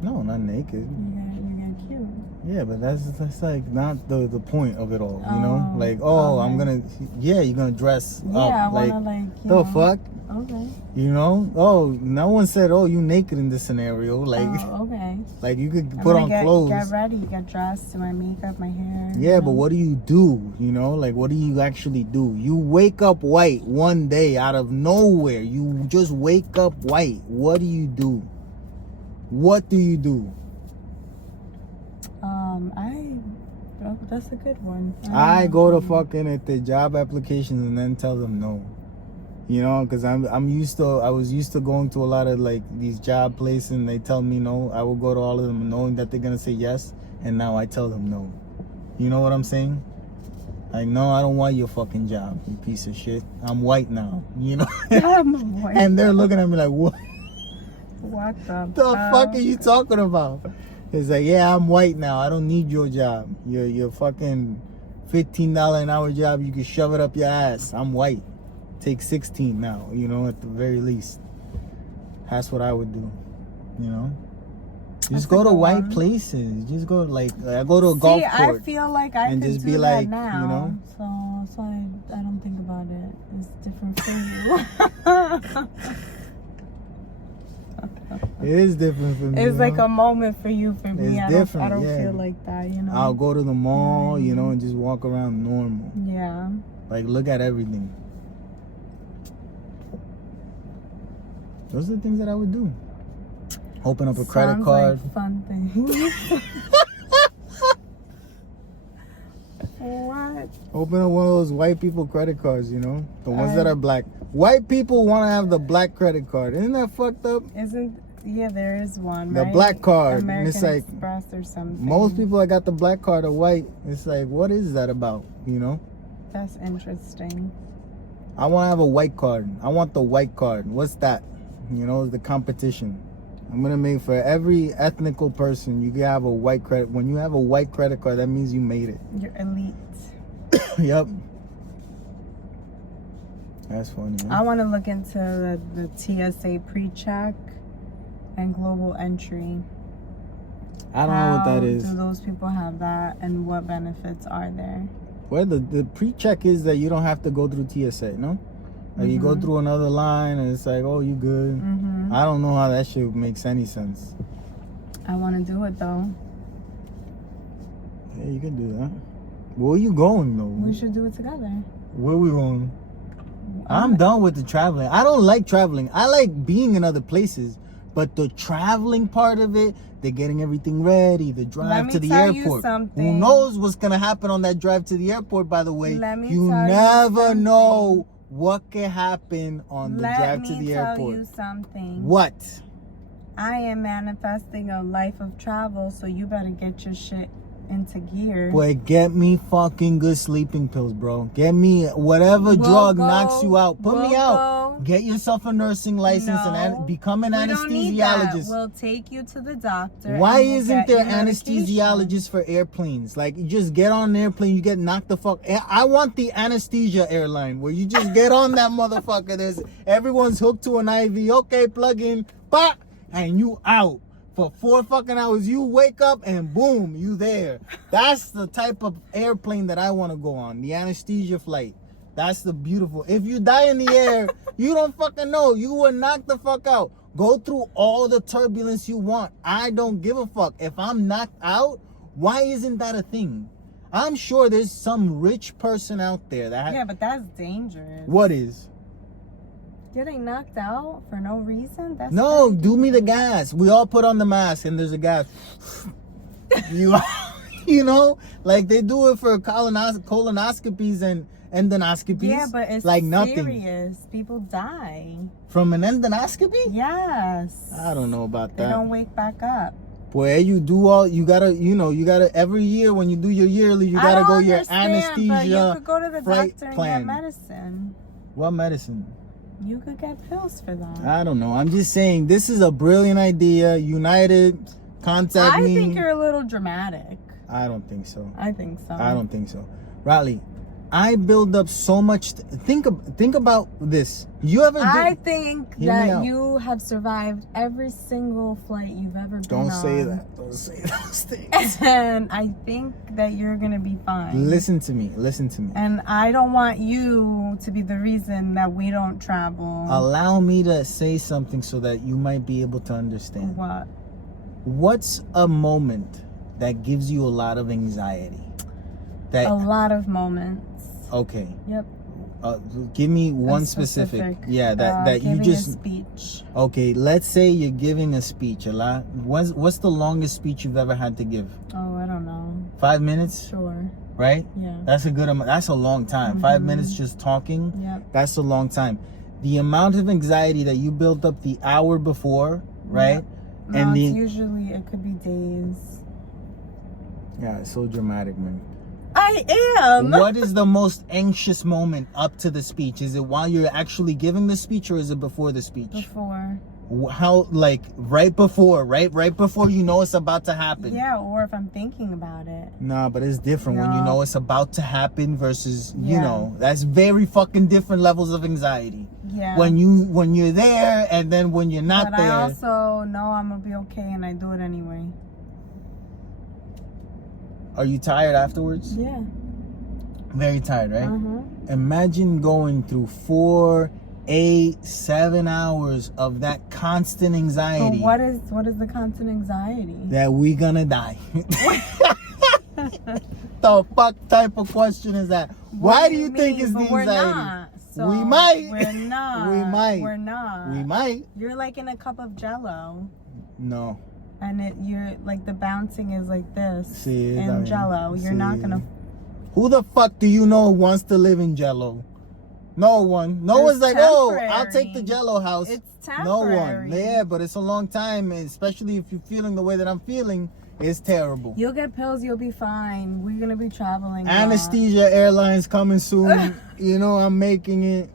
No, not naked. You get cute. Yeah, but that's like not the point of it all, you know? Like, I'm gonna, you're gonna dress up. I like, wanna the fuck? Okay. You know? Oh, no one said, you naked in this scenario. Like, okay. Like you could put on clothes. Get ready, get dressed, do my makeup, my hair. Yeah, but what do you do? You know, like what do you actually do? You wake up white one day out of nowhere. You just wake up white. What do you do? What do you do? That's a good one. I go to fucking at the job applications and then tell them no. You know, because I was used to going to a lot of like these job places and they tell me no. I will go to all of them knowing that they're gonna say yes, and now I tell them no. You know what I'm saying? Like, no, I don't want your fucking job, you piece of shit. I'm white now, you know? I'm white. And they're looking at me like, what? What the fuck are you talking about? It's like, yeah, I'm white now. I don't need your job. Your fucking $15 an hour job, you can shove it up your ass. I'm white. Take 16 now, you know, at the very least. That's what I would do, you know? Just go to white places. Just go, like, I go to a golf court. I feel like I and could just do be that like, now. you know? So I don't think about it. It's different for you. It is different for me. It's like a moment for you. For me, I don't feel like that, you know? I'll go to the mall, you know, and just walk around normal. Yeah. Like, look at everything. Those are the things that I would do. Open up a credit card. Like fun things. What? Open up one of those white people credit cards, you know? The ones that are black. White people want to have the black credit card. Isn't that fucked up? Yeah, there is one, the right? black card. American and it's like, Express or something. Most people that got the black card are white. It's like, what is that about, you know? That's interesting. I want to have a white card. I want the white card. What's that? You know, the competition. I'm going to make for every ethnical person, you can have a white credit. When you have a white credit card, that means you made it. You're elite. Yep. That's funny. Huh? I want to look into the TSA pre-check and global entry. I don't know what that is. How do those people have that, and what benefits are there? Well, the pre-check is that you don't have to go through TSA, no? Like you go through another line and it's like, oh, you good. I don't know how that shit makes any sense. I want to do it though. Yeah, you can do that. Where are you going though? We should do it together. Where we going? I'm done with the traveling. I don't like traveling. I like being in other places, but the traveling part of it, they're getting everything ready, the drive to the airport. Who knows what's gonna happen on that drive to the airport, by the way. You never know what can happen on the drive to the airport. Let me tell you something. What? I am manifesting a life of travel, so you better get your shit into gear. Boy, get me fucking good sleeping pills, bro. Get me whatever drug knocks you out. Put me out. Get yourself a nursing license and become an anesthesiologist. We'll take you to the doctor. Why isn't there anesthesiologists for airplanes? Like, you just get on an airplane, you get knocked the fuck. I want the anesthesia airline where you just get on that motherfucker. Everyone's hooked to an IV. Okay, plug in, pop, and you out. For 4 fucking hours, you wake up and boom, you there. That's the type of airplane that I want to go on. The anesthesia flight. That's the beautiful. If you die in the air, you don't fucking know. You were knocked the fuck out. Go through all the turbulence you want. I don't give a fuck. If I'm knocked out, why isn't that a thing? I'm sure there's some rich person out there that... Yeah, but that's dangerous. What is? Getting knocked out for no reason? That's no, do me the gas. We all put on the mask and there's a gas. You know, like they do it for colonoscopies and endoscopies. Yeah, but it's like serious. People die. From an endoscopy? Yes. I don't know about that. They don't wake back up. Boy, you gotta, every year when you do your yearly, you gotta go your anesthesia. But you could go to the doctor and plan. get medicine. What medicine? You could get pills for that. I don't know. I'm just saying, this is a brilliant idea. United, contact me. I think you're a little dramatic. I don't think so. I think so. I don't think so. Riley, I build up so much. Think about this. You ever? I think that you have survived every single flight you've ever been on. Don't say that. Don't say those things. And I think that you're gonna be fine. Listen to me. And I don't want you to be the reason that we don't travel. Allow me to say something so that you might be able to understand. What? What's a moment that gives you a lot of anxiety? A lot of moments. Okay. Yep. Give me one specific. Yeah, that you just. A speech. Okay, let's say you're giving a speech. A lot. What's the longest speech you've ever had to give? Oh, I don't know. 5 minutes. Sure. Right. Yeah. That's a good amount. That's a long time. Mm-hmm. 5 minutes just talking. Yep. That's a long time. The amount of anxiety that you built up the hour before, right? Yep. No, and usually it could be days. Yeah, it's so dramatic, man. I am. What is the most anxious moment up to the speech? Is it while you're actually giving the speech, or is it before the speech? Before. How, like, right before, right? Right before you know it's about to happen. Yeah, or if I'm thinking about it. Nah, but it's different when you know it's about to happen versus, you know, that's very fucking different levels of anxiety. Yeah. When you're there and then when you're not there. I also know I'm gonna be okay and I do it anyway. Are you tired afterwards? Yeah. Very tired, right? Mm-hmm. Imagine going through 4, 8, 7 hours of that constant anxiety. But what is the constant anxiety? That we gonna die. The fuck type of question is that? Why do you think it's the anxiety? We're not. So we might. We're not. We might. We're not. We might. You're like in a cup of Jello. No. And you're like the bouncing is like this in Jello. You're not gonna. Who the fuck do you know wants to live in Jello? No one. No one's like, oh, I'll take the Jello house. It's temporary. No one. Yeah, but it's a long time, especially if you're feeling the way that I'm feeling. It's terrible. You'll get pills. You'll be fine. We're gonna be traveling. Anesthesia Airlines coming soon. You know, I'm making it.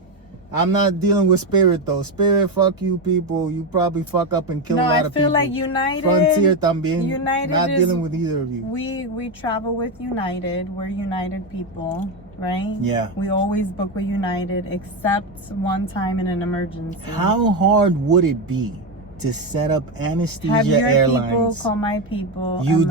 I'm not dealing with Spirit though. Spirit, fuck you people. You probably fuck up and kill a lot of people. No, I feel like United. Frontier también. United not dealing with either of you. We travel with United. We're United people, right? Yeah. We always book with United, except one time in an emergency. How hard would it be to set up Anesthesia Have your Airlines? People call my people. You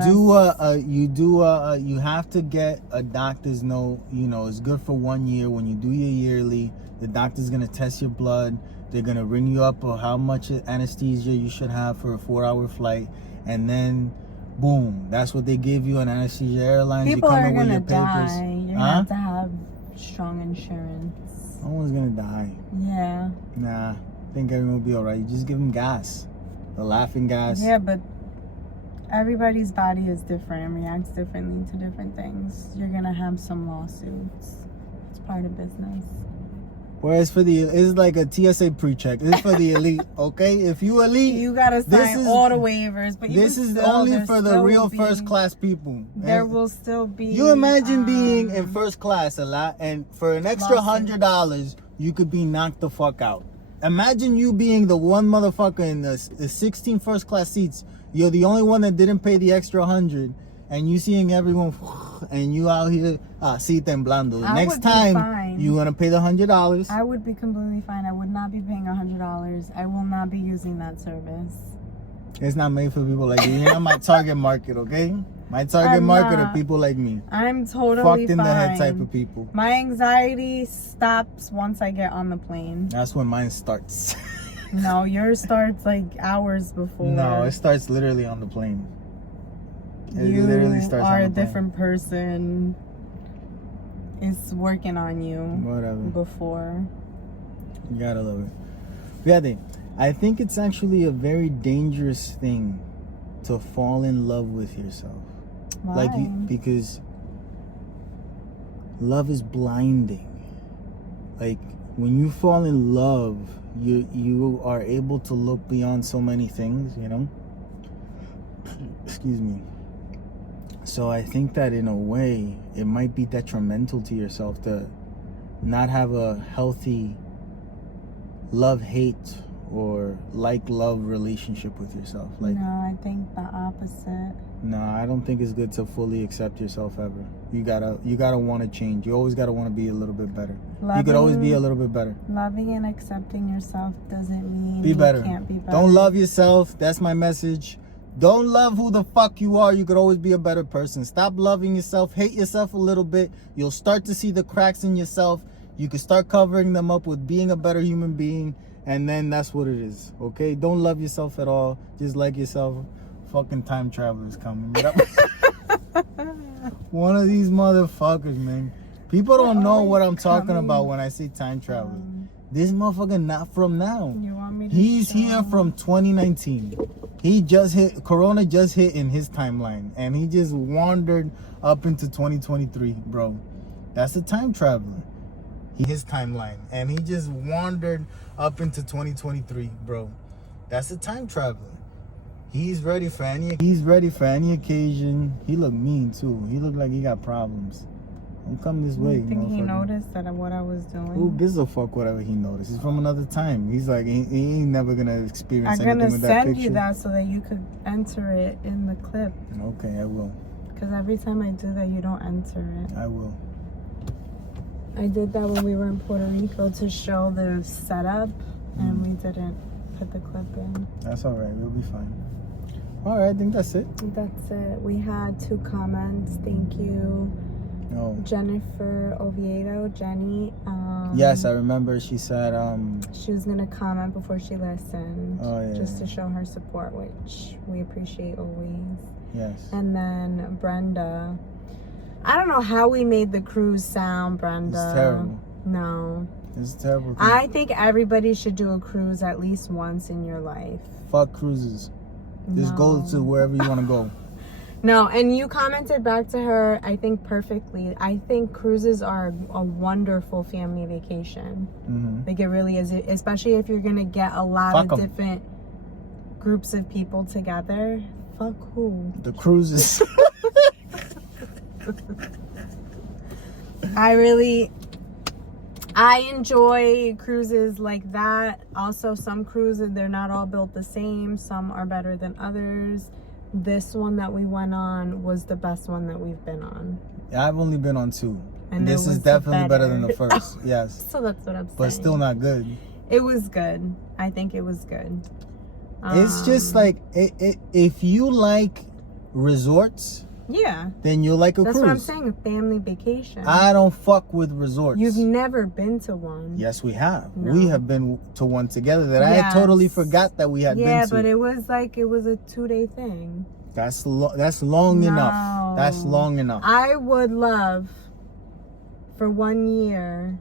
have to get a doctor's note. You know, it's good for 1 year. When you do your yearly, the doctor's gonna test your blood. They're gonna ring you up on how much anesthesia you should have for a 4-hour flight, and then boom, that's what they give you on Anesthesia Airlines. People you come are in with gonna your papers. die. You have to have strong insurance. No one's gonna die. Yeah. Nah, I think everyone will be alright. You just give them gas. The laughing gas. Yeah, but everybody's body is different and reacts differently to different things. You're gonna have some lawsuits. It's part of business. Whereas it's like a TSA pre-check. It's for the elite, okay? If you elite, you gotta sign all the waivers. But this is only for the real first class people. There will still be. You imagine being in first class a lot, and for an extra $100, you could be knocked the fuck out. Imagine you being the one motherfucker in the 16 first class seats. You're the only one that didn't pay the extra 100, and you seeing everyone, and you out here así temblando. Next time, you're gonna pay the $100. I would be completely fine. I would not be paying $100. I will not be using that service. It's not made for people like you. You're not my target market, okay? My target market are people like me. I'm totally fucked in the head type of people. My anxiety stops once I get on the plane. That's when mine starts. No, yours starts like hours before. No, it starts literally on the plane. You are a different person. It's working on you. Whatever. Before. You gotta love it. Fíjate, I think it's actually a very dangerous thing to fall in love with yourself. Why? Because love is blinding. Like when you fall in love, you are able to look beyond so many things, you know? Excuse me. So I think that in a way, it might be detrimental to yourself to not have a healthy love-hate or like-love relationship with yourself. Like, no, I think the opposite. No, I don't think it's good to fully accept yourself ever. You gotta want to change. You always gotta want to be a little bit better. You could always be a little bit better. Loving and accepting yourself doesn't mean you can't be better. Don't love yourself. That's my message. Don't love who the fuck you are. You could always be a better person. Stop loving yourself. Hate yourself a little bit. You'll start to see the cracks in yourself. You can start covering them up with being a better human being. And then that's what it is. Okay? Don't love yourself at all. Just like yourself. Fucking time travelers coming. One of these motherfuckers, man. People don't know what I'm talking about when I say time traveler. This motherfucker not from now. You want me to He's here from 2019. Corona just hit in his timeline. And he just wandered up into 2023, bro. That's a time traveler. His timeline. And he just wandered up into 2023, bro. That's a time traveler. He's ready for any occasion. He look mean too. He look like he got problems. Don't come this way. You think he noticed that what I was doing? Who gives a fuck whatever he noticed? It's from another time. He's like, he ain't never gonna experience anything with that picture. I'm gonna send you that so that you could enter it in the clip. Okay, I will. Because every time I do that, you don't enter it. I will. I did that when we were in Puerto Rico to show the setup, and we didn't put the clip in. That's all right. We'll be fine. All right, I think that's it. That's it. We had 2 comments. Thank you. Oh. Jennifer Oviedo, Jenny. Yes, I remember. She said she was gonna comment before she listened. Oh, yeah, just to show her support, which we appreciate always. Yes. And then Brenda. I don't know how we made the cruise sound, Brenda. It's terrible. No. It's terrible. I think everybody should do a cruise at least once in your life. Fuck cruises. Just go to wherever you want to go. No, and you commented back to her, I think perfectly. I think cruises are a wonderful family vacation. Mm-hmm. Like it really is, especially if you're going to get a lot of different groups of people together. Fuck who? The cruises. I enjoy cruises like that. Also, some cruises, they're not all built the same. Some are better than others. This one that we went on was the best one that we've been on. Yeah, I've only been on 2. And this is definitely better than the first. Yes. So that's what I'm saying. But still not good. It was good. I think it was good. It's just like, if you like resorts... Yeah. Then you'll like a cruise. That's what I'm saying, a family vacation. I don't fuck with resorts. You've never been to one. Yes, we have. No. We have been to one together that I totally forgot that we had been to. Yeah, but it was a 2-day thing. That's long enough. That's long enough. I would love for 1 year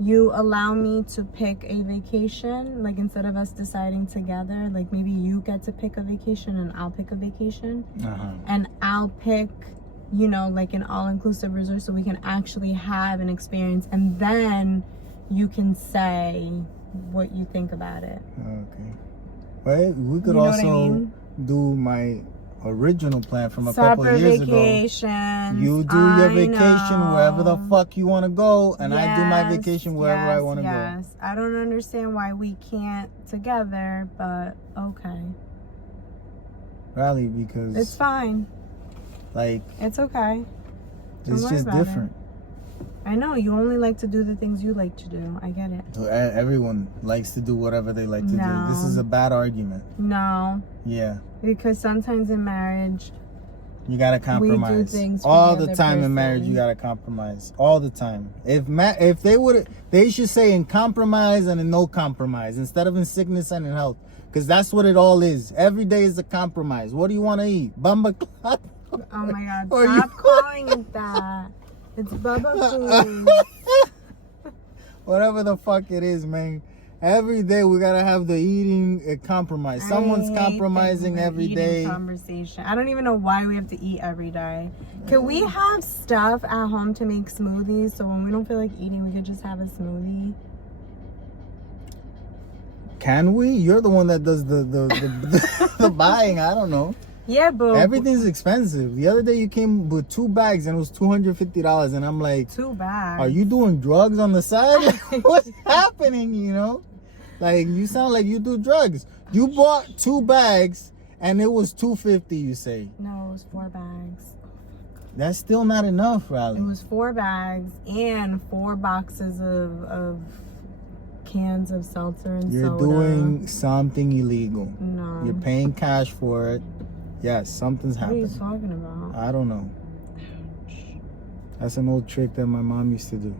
you allow me to pick a vacation, like instead of us deciding together, like maybe you get to pick a vacation and I'll pick a vacation, and I'll pick, you know, like an all-inclusive resort so we can actually have an experience, and then you can say what you think about it. Okay. Well, we could also do my original plan from a couple of years ago. You do your vacation wherever the fuck you want to go, and I do my vacation wherever I want to go. Yes, I don't understand why we can't together, but okay. Riley, because it's fine. Like, it's okay. It's just different. I know, you only like to do the things you like to do. I get it. Everyone likes to do whatever they like to do. This is a bad argument. No. Yeah. Because sometimes in marriage, you gotta compromise. We do things all the time in marriage. You gotta compromise all the time. If they should say in compromise and in no compromise instead of in sickness and in health, because that's what it all is. Every day is a compromise. What do you want to eat? Bamba clot? Oh my God! Stop calling it that. It's Bubba food. Whatever the fuck it is, man. Every day we gotta have the eating compromise. Someone's compromising every day. Conversation. I don't even know why we have to eat every day. Can we have stuff at home to make smoothies so when we don't feel like eating, we could just have a smoothie? Can we? You're the one that does the buying. I don't know. Yeah, but everything's expensive. The other day you came with 2 bags and it was $250, and I'm like, 2 bags? Are you doing drugs on the side? What's happening? You know, like you sound like you do drugs. You bought 2 bags and it was $250. You say? No, it was 4 bags. That's still not enough, Riley. It was 4 bags and 4 boxes of cans of seltzer and soda. You're doing something illegal. No. You're paying cash for it. Yes, something's happening. What are you talking about? I don't know. That's an old trick that my mom used to do.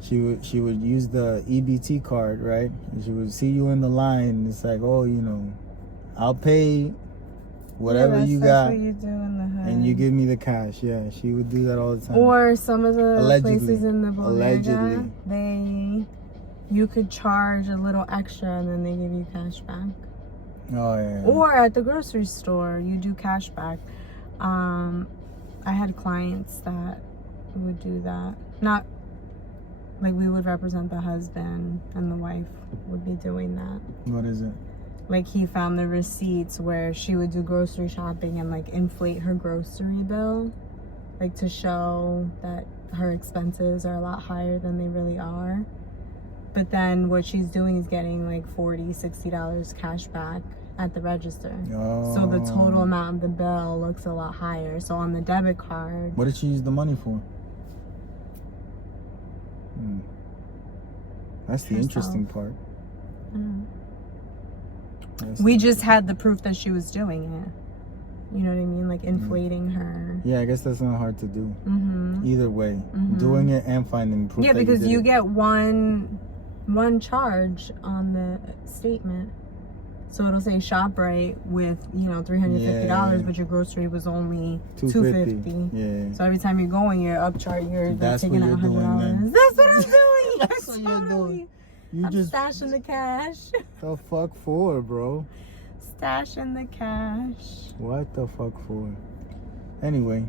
She would use the EBT card, right? And she would see you in the line. It's like, oh, you know, I'll pay whatever you got. That's what you do in the hood. And you give me the cash. Yeah, she would do that all the time. Or some of the places in the bodega, you could charge a little extra and then they give you cash back. Oh, yeah. Or at the grocery store, you do cash back. I had clients that would do that. Not like we would represent the husband and the wife would be doing that. What is it? Like he found the receipts where she would do grocery shopping and like inflate her grocery bill, like to show that her expenses are a lot higher than they really are. But then what she's doing is getting like $40, $60 cash back at the register. Oh. So the total amount of the bill looks a lot higher. So on the debit card. What did she use the money for? That's the interesting part. We just had the proof that she was doing it. You know what I mean? Like inflating her. Yeah, I guess that's not hard to do. Either way. Doing it and finding proof. Yeah, because you get one charge on the statement. So it'll say ShopRite with, you know, $350, but your grocery was only $250. Yeah. So every time you're going, you're upcharged. You're taking out $100. That's what I'm doing. That's what you're doing. I'm just stashing the cash. The fuck for, bro? Stashing the cash. What the fuck for? Anyway,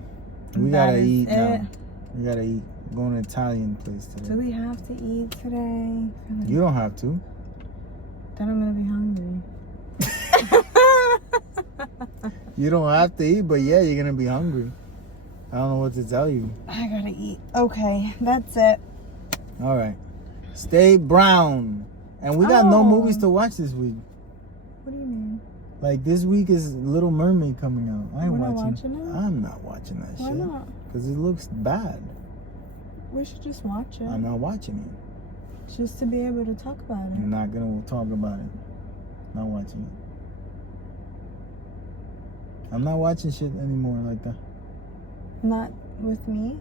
we gotta eat now. We gotta eat. I'm going to an Italian place today. Do we have to eat today? You don't have to. Then I'm gonna be hungry. You don't have to eat, but yeah, you're gonna be hungry. I don't know what to tell you. I gotta eat. Okay, that's it. All right. Stay brown. And we got no movies to watch this week. What do you mean? Like this week is Little Mermaid coming out. I ain't watching it. I'm not watching that shit. Why not? Because it looks bad. We should just watch it. I'm not watching it. Just to be able to talk about it. I'm not gonna talk about it. Not watching it. I'm not watching shit anymore like that. Not with me?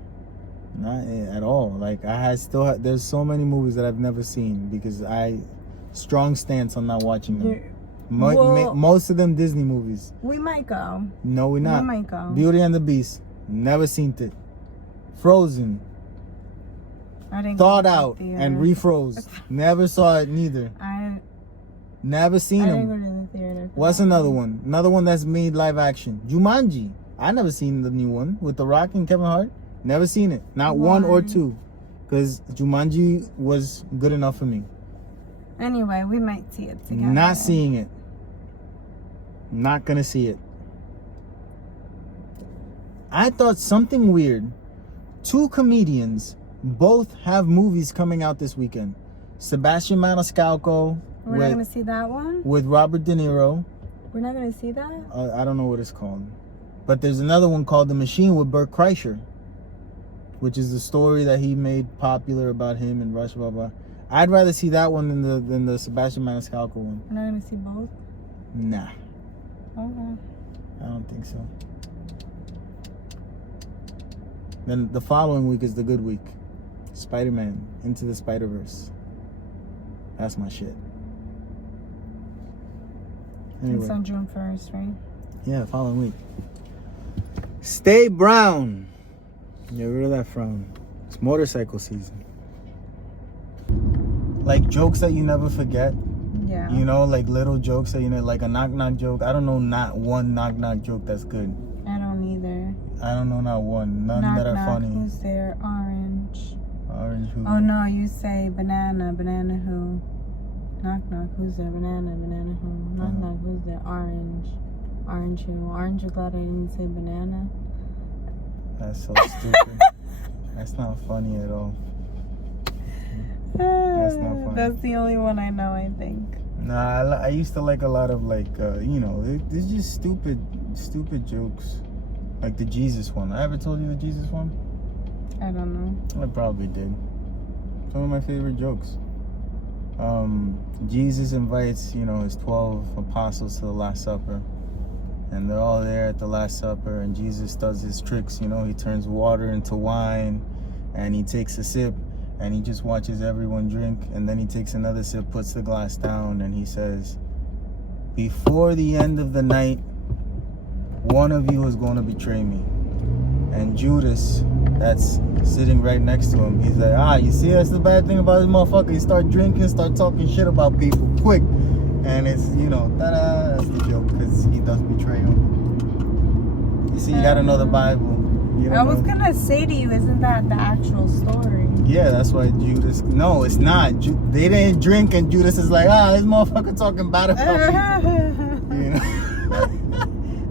Not at all. Like there's so many movies that I've never seen because strong stance on not watching them. Most of them Disney movies. We might go. No, we're not. We might go. Beauty and the Beast. Never seen it. Frozen. I didn't thawed go to the out theater. and refroze. Never saw it neither. Never seen I didn't him. go to the theater. What's another one? Another one that's made live action. Jumanji. I never seen the new one with The Rock and Kevin Hart. Never seen it. Not one or two. Because Jumanji was good enough for me. Anyway, we might see it together. Not seeing it. Not gonna see it. I thought something weird. 2 comedians both have movies coming out this weekend. Sebastian Maniscalco. We're not gonna see that one? With Robert De Niro. We're not gonna see that? I don't know what it's called. But there's another one called The Machine with Burt Kreischer, which is the story that he made popular about him in Russia, blah, blah. I'd rather see that one than the Sebastian Maniscalco one. We're not gonna see both? Nah. Okay. I don't think so. Then the following week is the good week. Spider-Man, Into the Spider-Verse. That's my shit. Anyway. It's on June 1st, right? Yeah, the following week. Stay brown. Get rid of that frown. It's motorcycle season. Like jokes that you never forget. Yeah. You know, like little jokes that you know, like a knock-knock joke. I don't know not one knock-knock joke that's good. I don't either. I don't know not one. None knock, that are knock, funny. Who's there? Orange. Orange who? Oh no, you say banana, banana who? Knock knock, who's there? Banana, banana who? Knock knock, who's there? Orange. Orange who? Orange, you glad I didn't say banana? That's so stupid. That's not funny at all. That's not funny. That's the only one I know, I think. Nah, I used to like a lot of like, you know, it's just stupid jokes. Like the Jesus one. I ever told you the Jesus one? I don't know. I probably did. It's one of my favorite jokes. Jesus invites, you know, his 12 apostles to the Last Supper. And they're all there at the Last Supper. And Jesus does his tricks, you know. He turns water into wine. And he takes a sip. And he just watches everyone drink. And then he takes another sip, puts the glass down. And he says, before the end of the night, one of you is going to betray me. And Judas, that's sitting right next to him, he's like, you see, that's the bad thing about this motherfucker. He start drinking, start talking shit about people quick. And it's, you know, ta-da, that's the joke, because he does betray him. You see, you gotta know the Bible. I was gonna say to you, isn't that the actual story? Yeah, that's why Judas, no, it's not. They didn't drink, and Judas is like, this motherfucker talking bad about people. You know?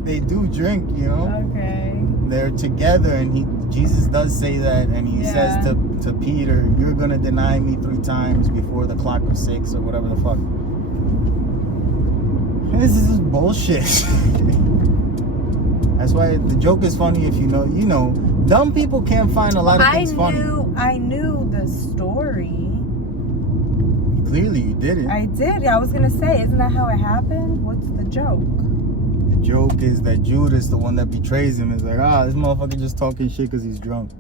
They do drink, you know? Okay. They're together, and Jesus does say that, and he says to Peter, you're gonna deny me 3 times before the clock of 6 or whatever the fuck. This is bullshit. That's why the joke is funny if you know, dumb people can't find a lot of things funny. I knew the story. Clearly you didn't. I did. I was gonna say, isn't that how it happened? What's the joke? The joke is that Judas, the one that betrays him, is like, this motherfucker just talking shit because he's drunk.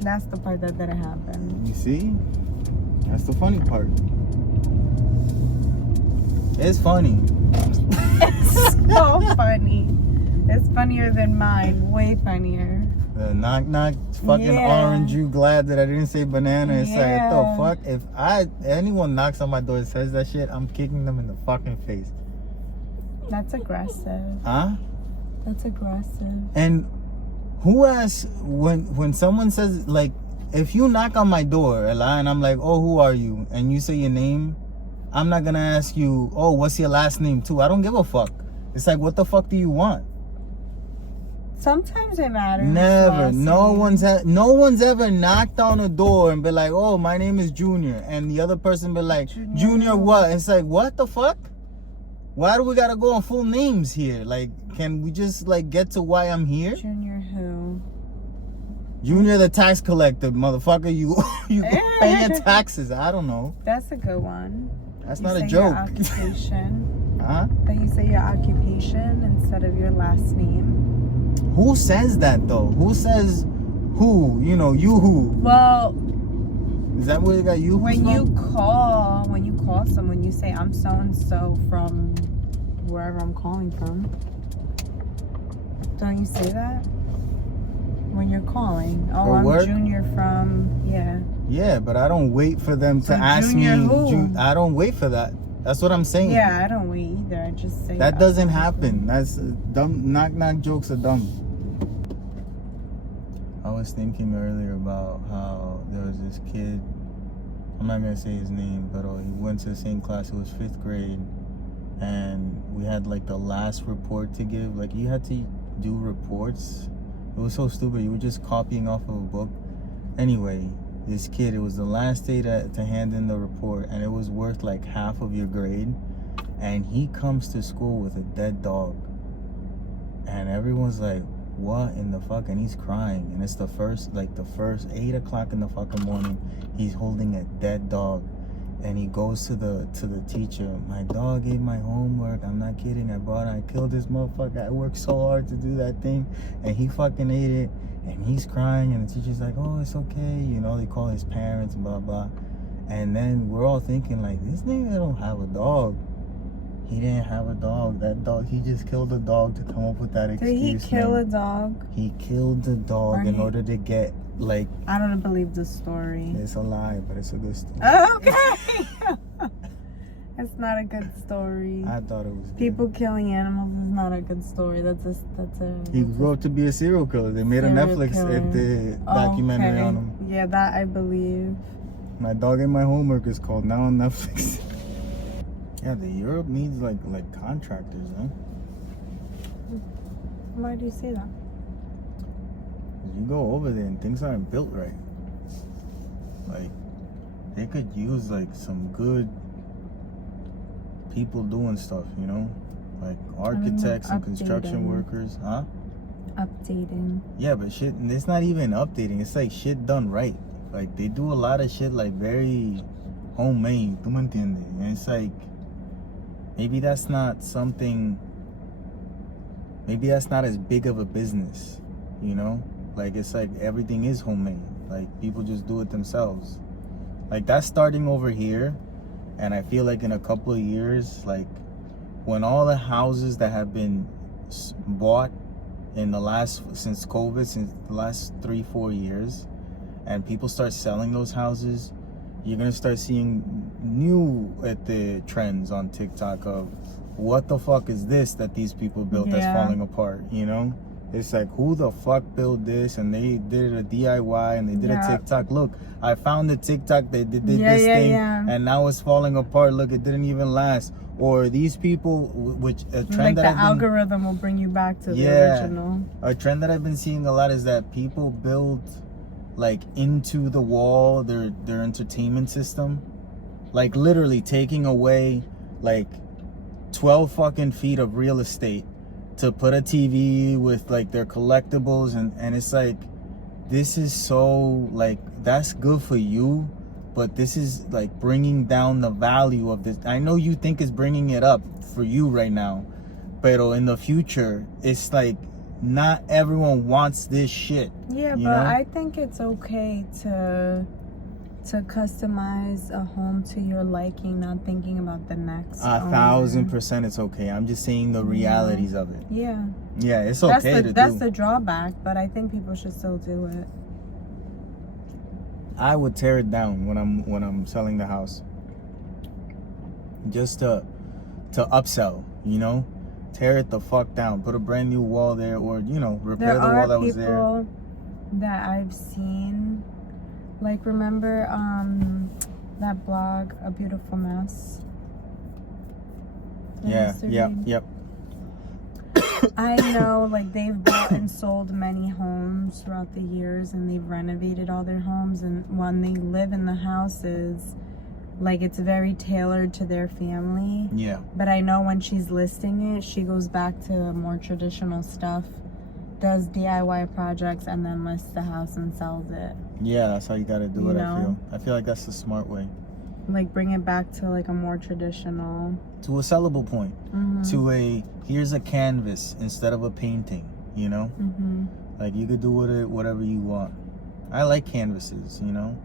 That's the part that didn't happen. You see? That's the funny part. It's funny. It's so funny. It's funnier than mine. Way funnier. The knock knock fucking orange, you glad that I didn't say banana. It's like, what the fuck? If anyone knocks on my door and says that shit, I'm kicking them in the fucking face. That's aggressive. Huh? That's aggressive. And who asks when someone says, like, if you knock on my door, Ella, and I'm like, who are you? And you say your name, I'm not gonna ask you, what's your last name too? I don't give a fuck. It's like, what the fuck do you want? Sometimes it matters. Never. No one's ever knocked on a door and be like, my name is Junior. And the other person be like, Junior what? It's like, what the fuck? Why do we gotta go on full names here? Like, can we just like get to why I'm here? Junior who? Junior the tax collector, motherfucker. You pay your taxes. I don't know. That's a good one. That's not a joke. Your occupation. Huh? That you say your occupation instead of your last name. Who says that though? Who says who? You know, you who? Well, is that where you got you? When you call someone, you say I'm so and so from wherever I'm calling from. Don't you say that? when you're calling. Oh, For I'm work? Junior from, yeah. Yeah, but I don't wait for them to ask me. Junior who? I don't wait for that. That's what I'm saying. Yeah, I don't wait either. I just say that doesn't happen. That's dumb. Knock jokes are dumb. I was thinking earlier about how there was this kid. I'm not gonna say his name, but he went to the same class. It was 5th grade, and we had like the last report to give. Like you had to do reports. It was so stupid. You were just copying off of a book. Anyway, this kid, it was the last day to hand in the report, and it was worth like half of your grade. And he comes to school with a dead dog, and everyone's like, what in the fuck? And he's crying, and it's the first 8 o'clock in the fucking morning. He's holding a dead dog, and he goes to the teacher. My dog ate my homework. I'm not kidding. I killed this motherfucker. I worked so hard to do that thing, and he fucking ate it. And he's crying, and the teacher's like, oh, it's okay. You know, they call his parents, blah blah. And then we're all thinking like, this nigga don't have a dog. He didn't have a dog. That dog, he just killed a dog to come up with that excuse. Did he kill a dog? He killed the dog in order to get, like... I don't believe the story. It's a lie, but it's a good story. Okay. It's not a good story. I thought it was good. People killing animals is not a good story. He grew up to be a serial killer. They made a Netflix documentary on him. Yeah, that I believe. My Dog Ate My Homework is called, now on Netflix. Yeah, Europe needs like contractors, huh? Why do you say that? You go over there and things aren't built right. Like, they could use like some good people doing stuff, you know? Like architects and construction workers, huh? Updating. Yeah, but shit, it's not even updating. It's like shit done right. Like, they do a lot of shit like very homemade. ¿Tú me entiendes? And it's like, maybe that's not as big of a business, you know? Like, it's like everything is homemade. Like, people just do it themselves. Like, that's starting over here. And I feel like in a couple of years, like, when all the houses that have been bought since COVID, since the last 3-4 years, and people start selling those houses, you're gonna start seeing new trends on TikTok of what the fuck is this that these people built that's falling apart, you know? It's like, who the fuck built this? And they did a DIY and they did a TikTok. Look, I found the TikTok, they did this thing, and now it's falling apart. Look, it didn't even last. Or these people, which a trend like the algorithm will bring you back to the original. A trend that I've been seeing a lot is that people build like into the wall their entertainment system, like literally taking away like 12 fucking feet of real estate to put a TV with like their collectibles, and it's like, this is so like, that's good for you, but this is like bringing down the value of this. I know you think it's bringing it up for you right now, but in the future it's like, not everyone wants this shit. Yeah, but I think it's okay to customize a home to your liking, not thinking about the next. 1,000% it's okay. I'm just saying the realities of it. Yeah. Yeah, it's okay to do. That's the drawback, but I think people should still do it. I would tear it down when I'm selling the house, just to upsell, you know. Tear it the fuck down. Put a brand new wall there, or, you know, repair the wall that was there. There are people that I've seen, like, remember that blog, A Beautiful Mess? Yep. I know, like, they've bought and sold many homes throughout the years, and they've renovated all their homes, and when they live in the houses, like, it's very tailored to their family. Yeah. But I know when she's listing it, she goes back to more traditional stuff, does DIY projects, and then lists the house and sells it. Yeah, that's how you gotta do it, I feel like that's the smart way. Like, bring it back to, like, a more traditional... To a sellable point. Mm-hmm. To here's a canvas instead of a painting, you know? Mm-hmm. Like, you could do with it whatever you want. I like canvases, you know?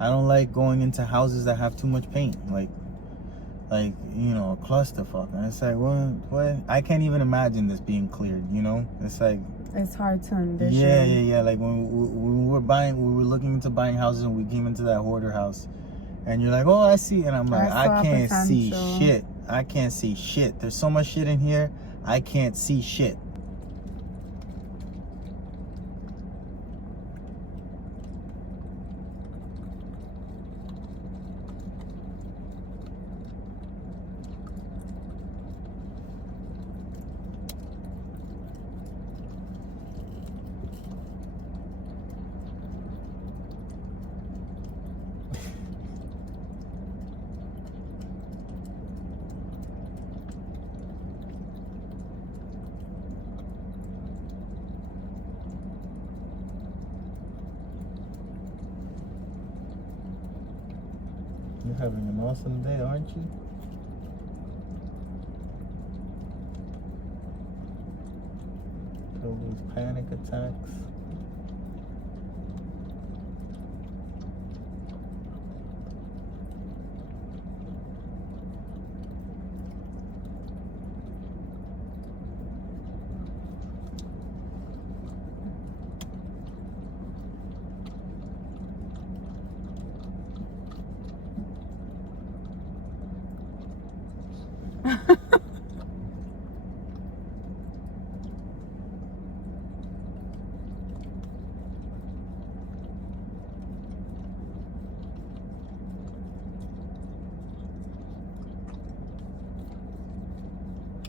I don't like going into houses that have too much paint, like you know, a clusterfuck. And it's like, what? I can't even imagine this being cleared, you know? It's like, It's hard to envision. Yeah. Like when we were looking into buying houses and we came into that hoarder house, and you're like, oh, I see, and I'm like, I can't see shit. I can't see shit. There's so much shit in here. I can't see shit. You're having an awesome day, aren't you? All those panic attacks.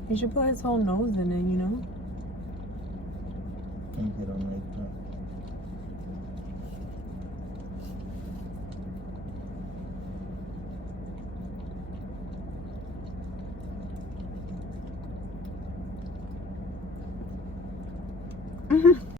He should put his whole nose in it, you know? I think you don't like that.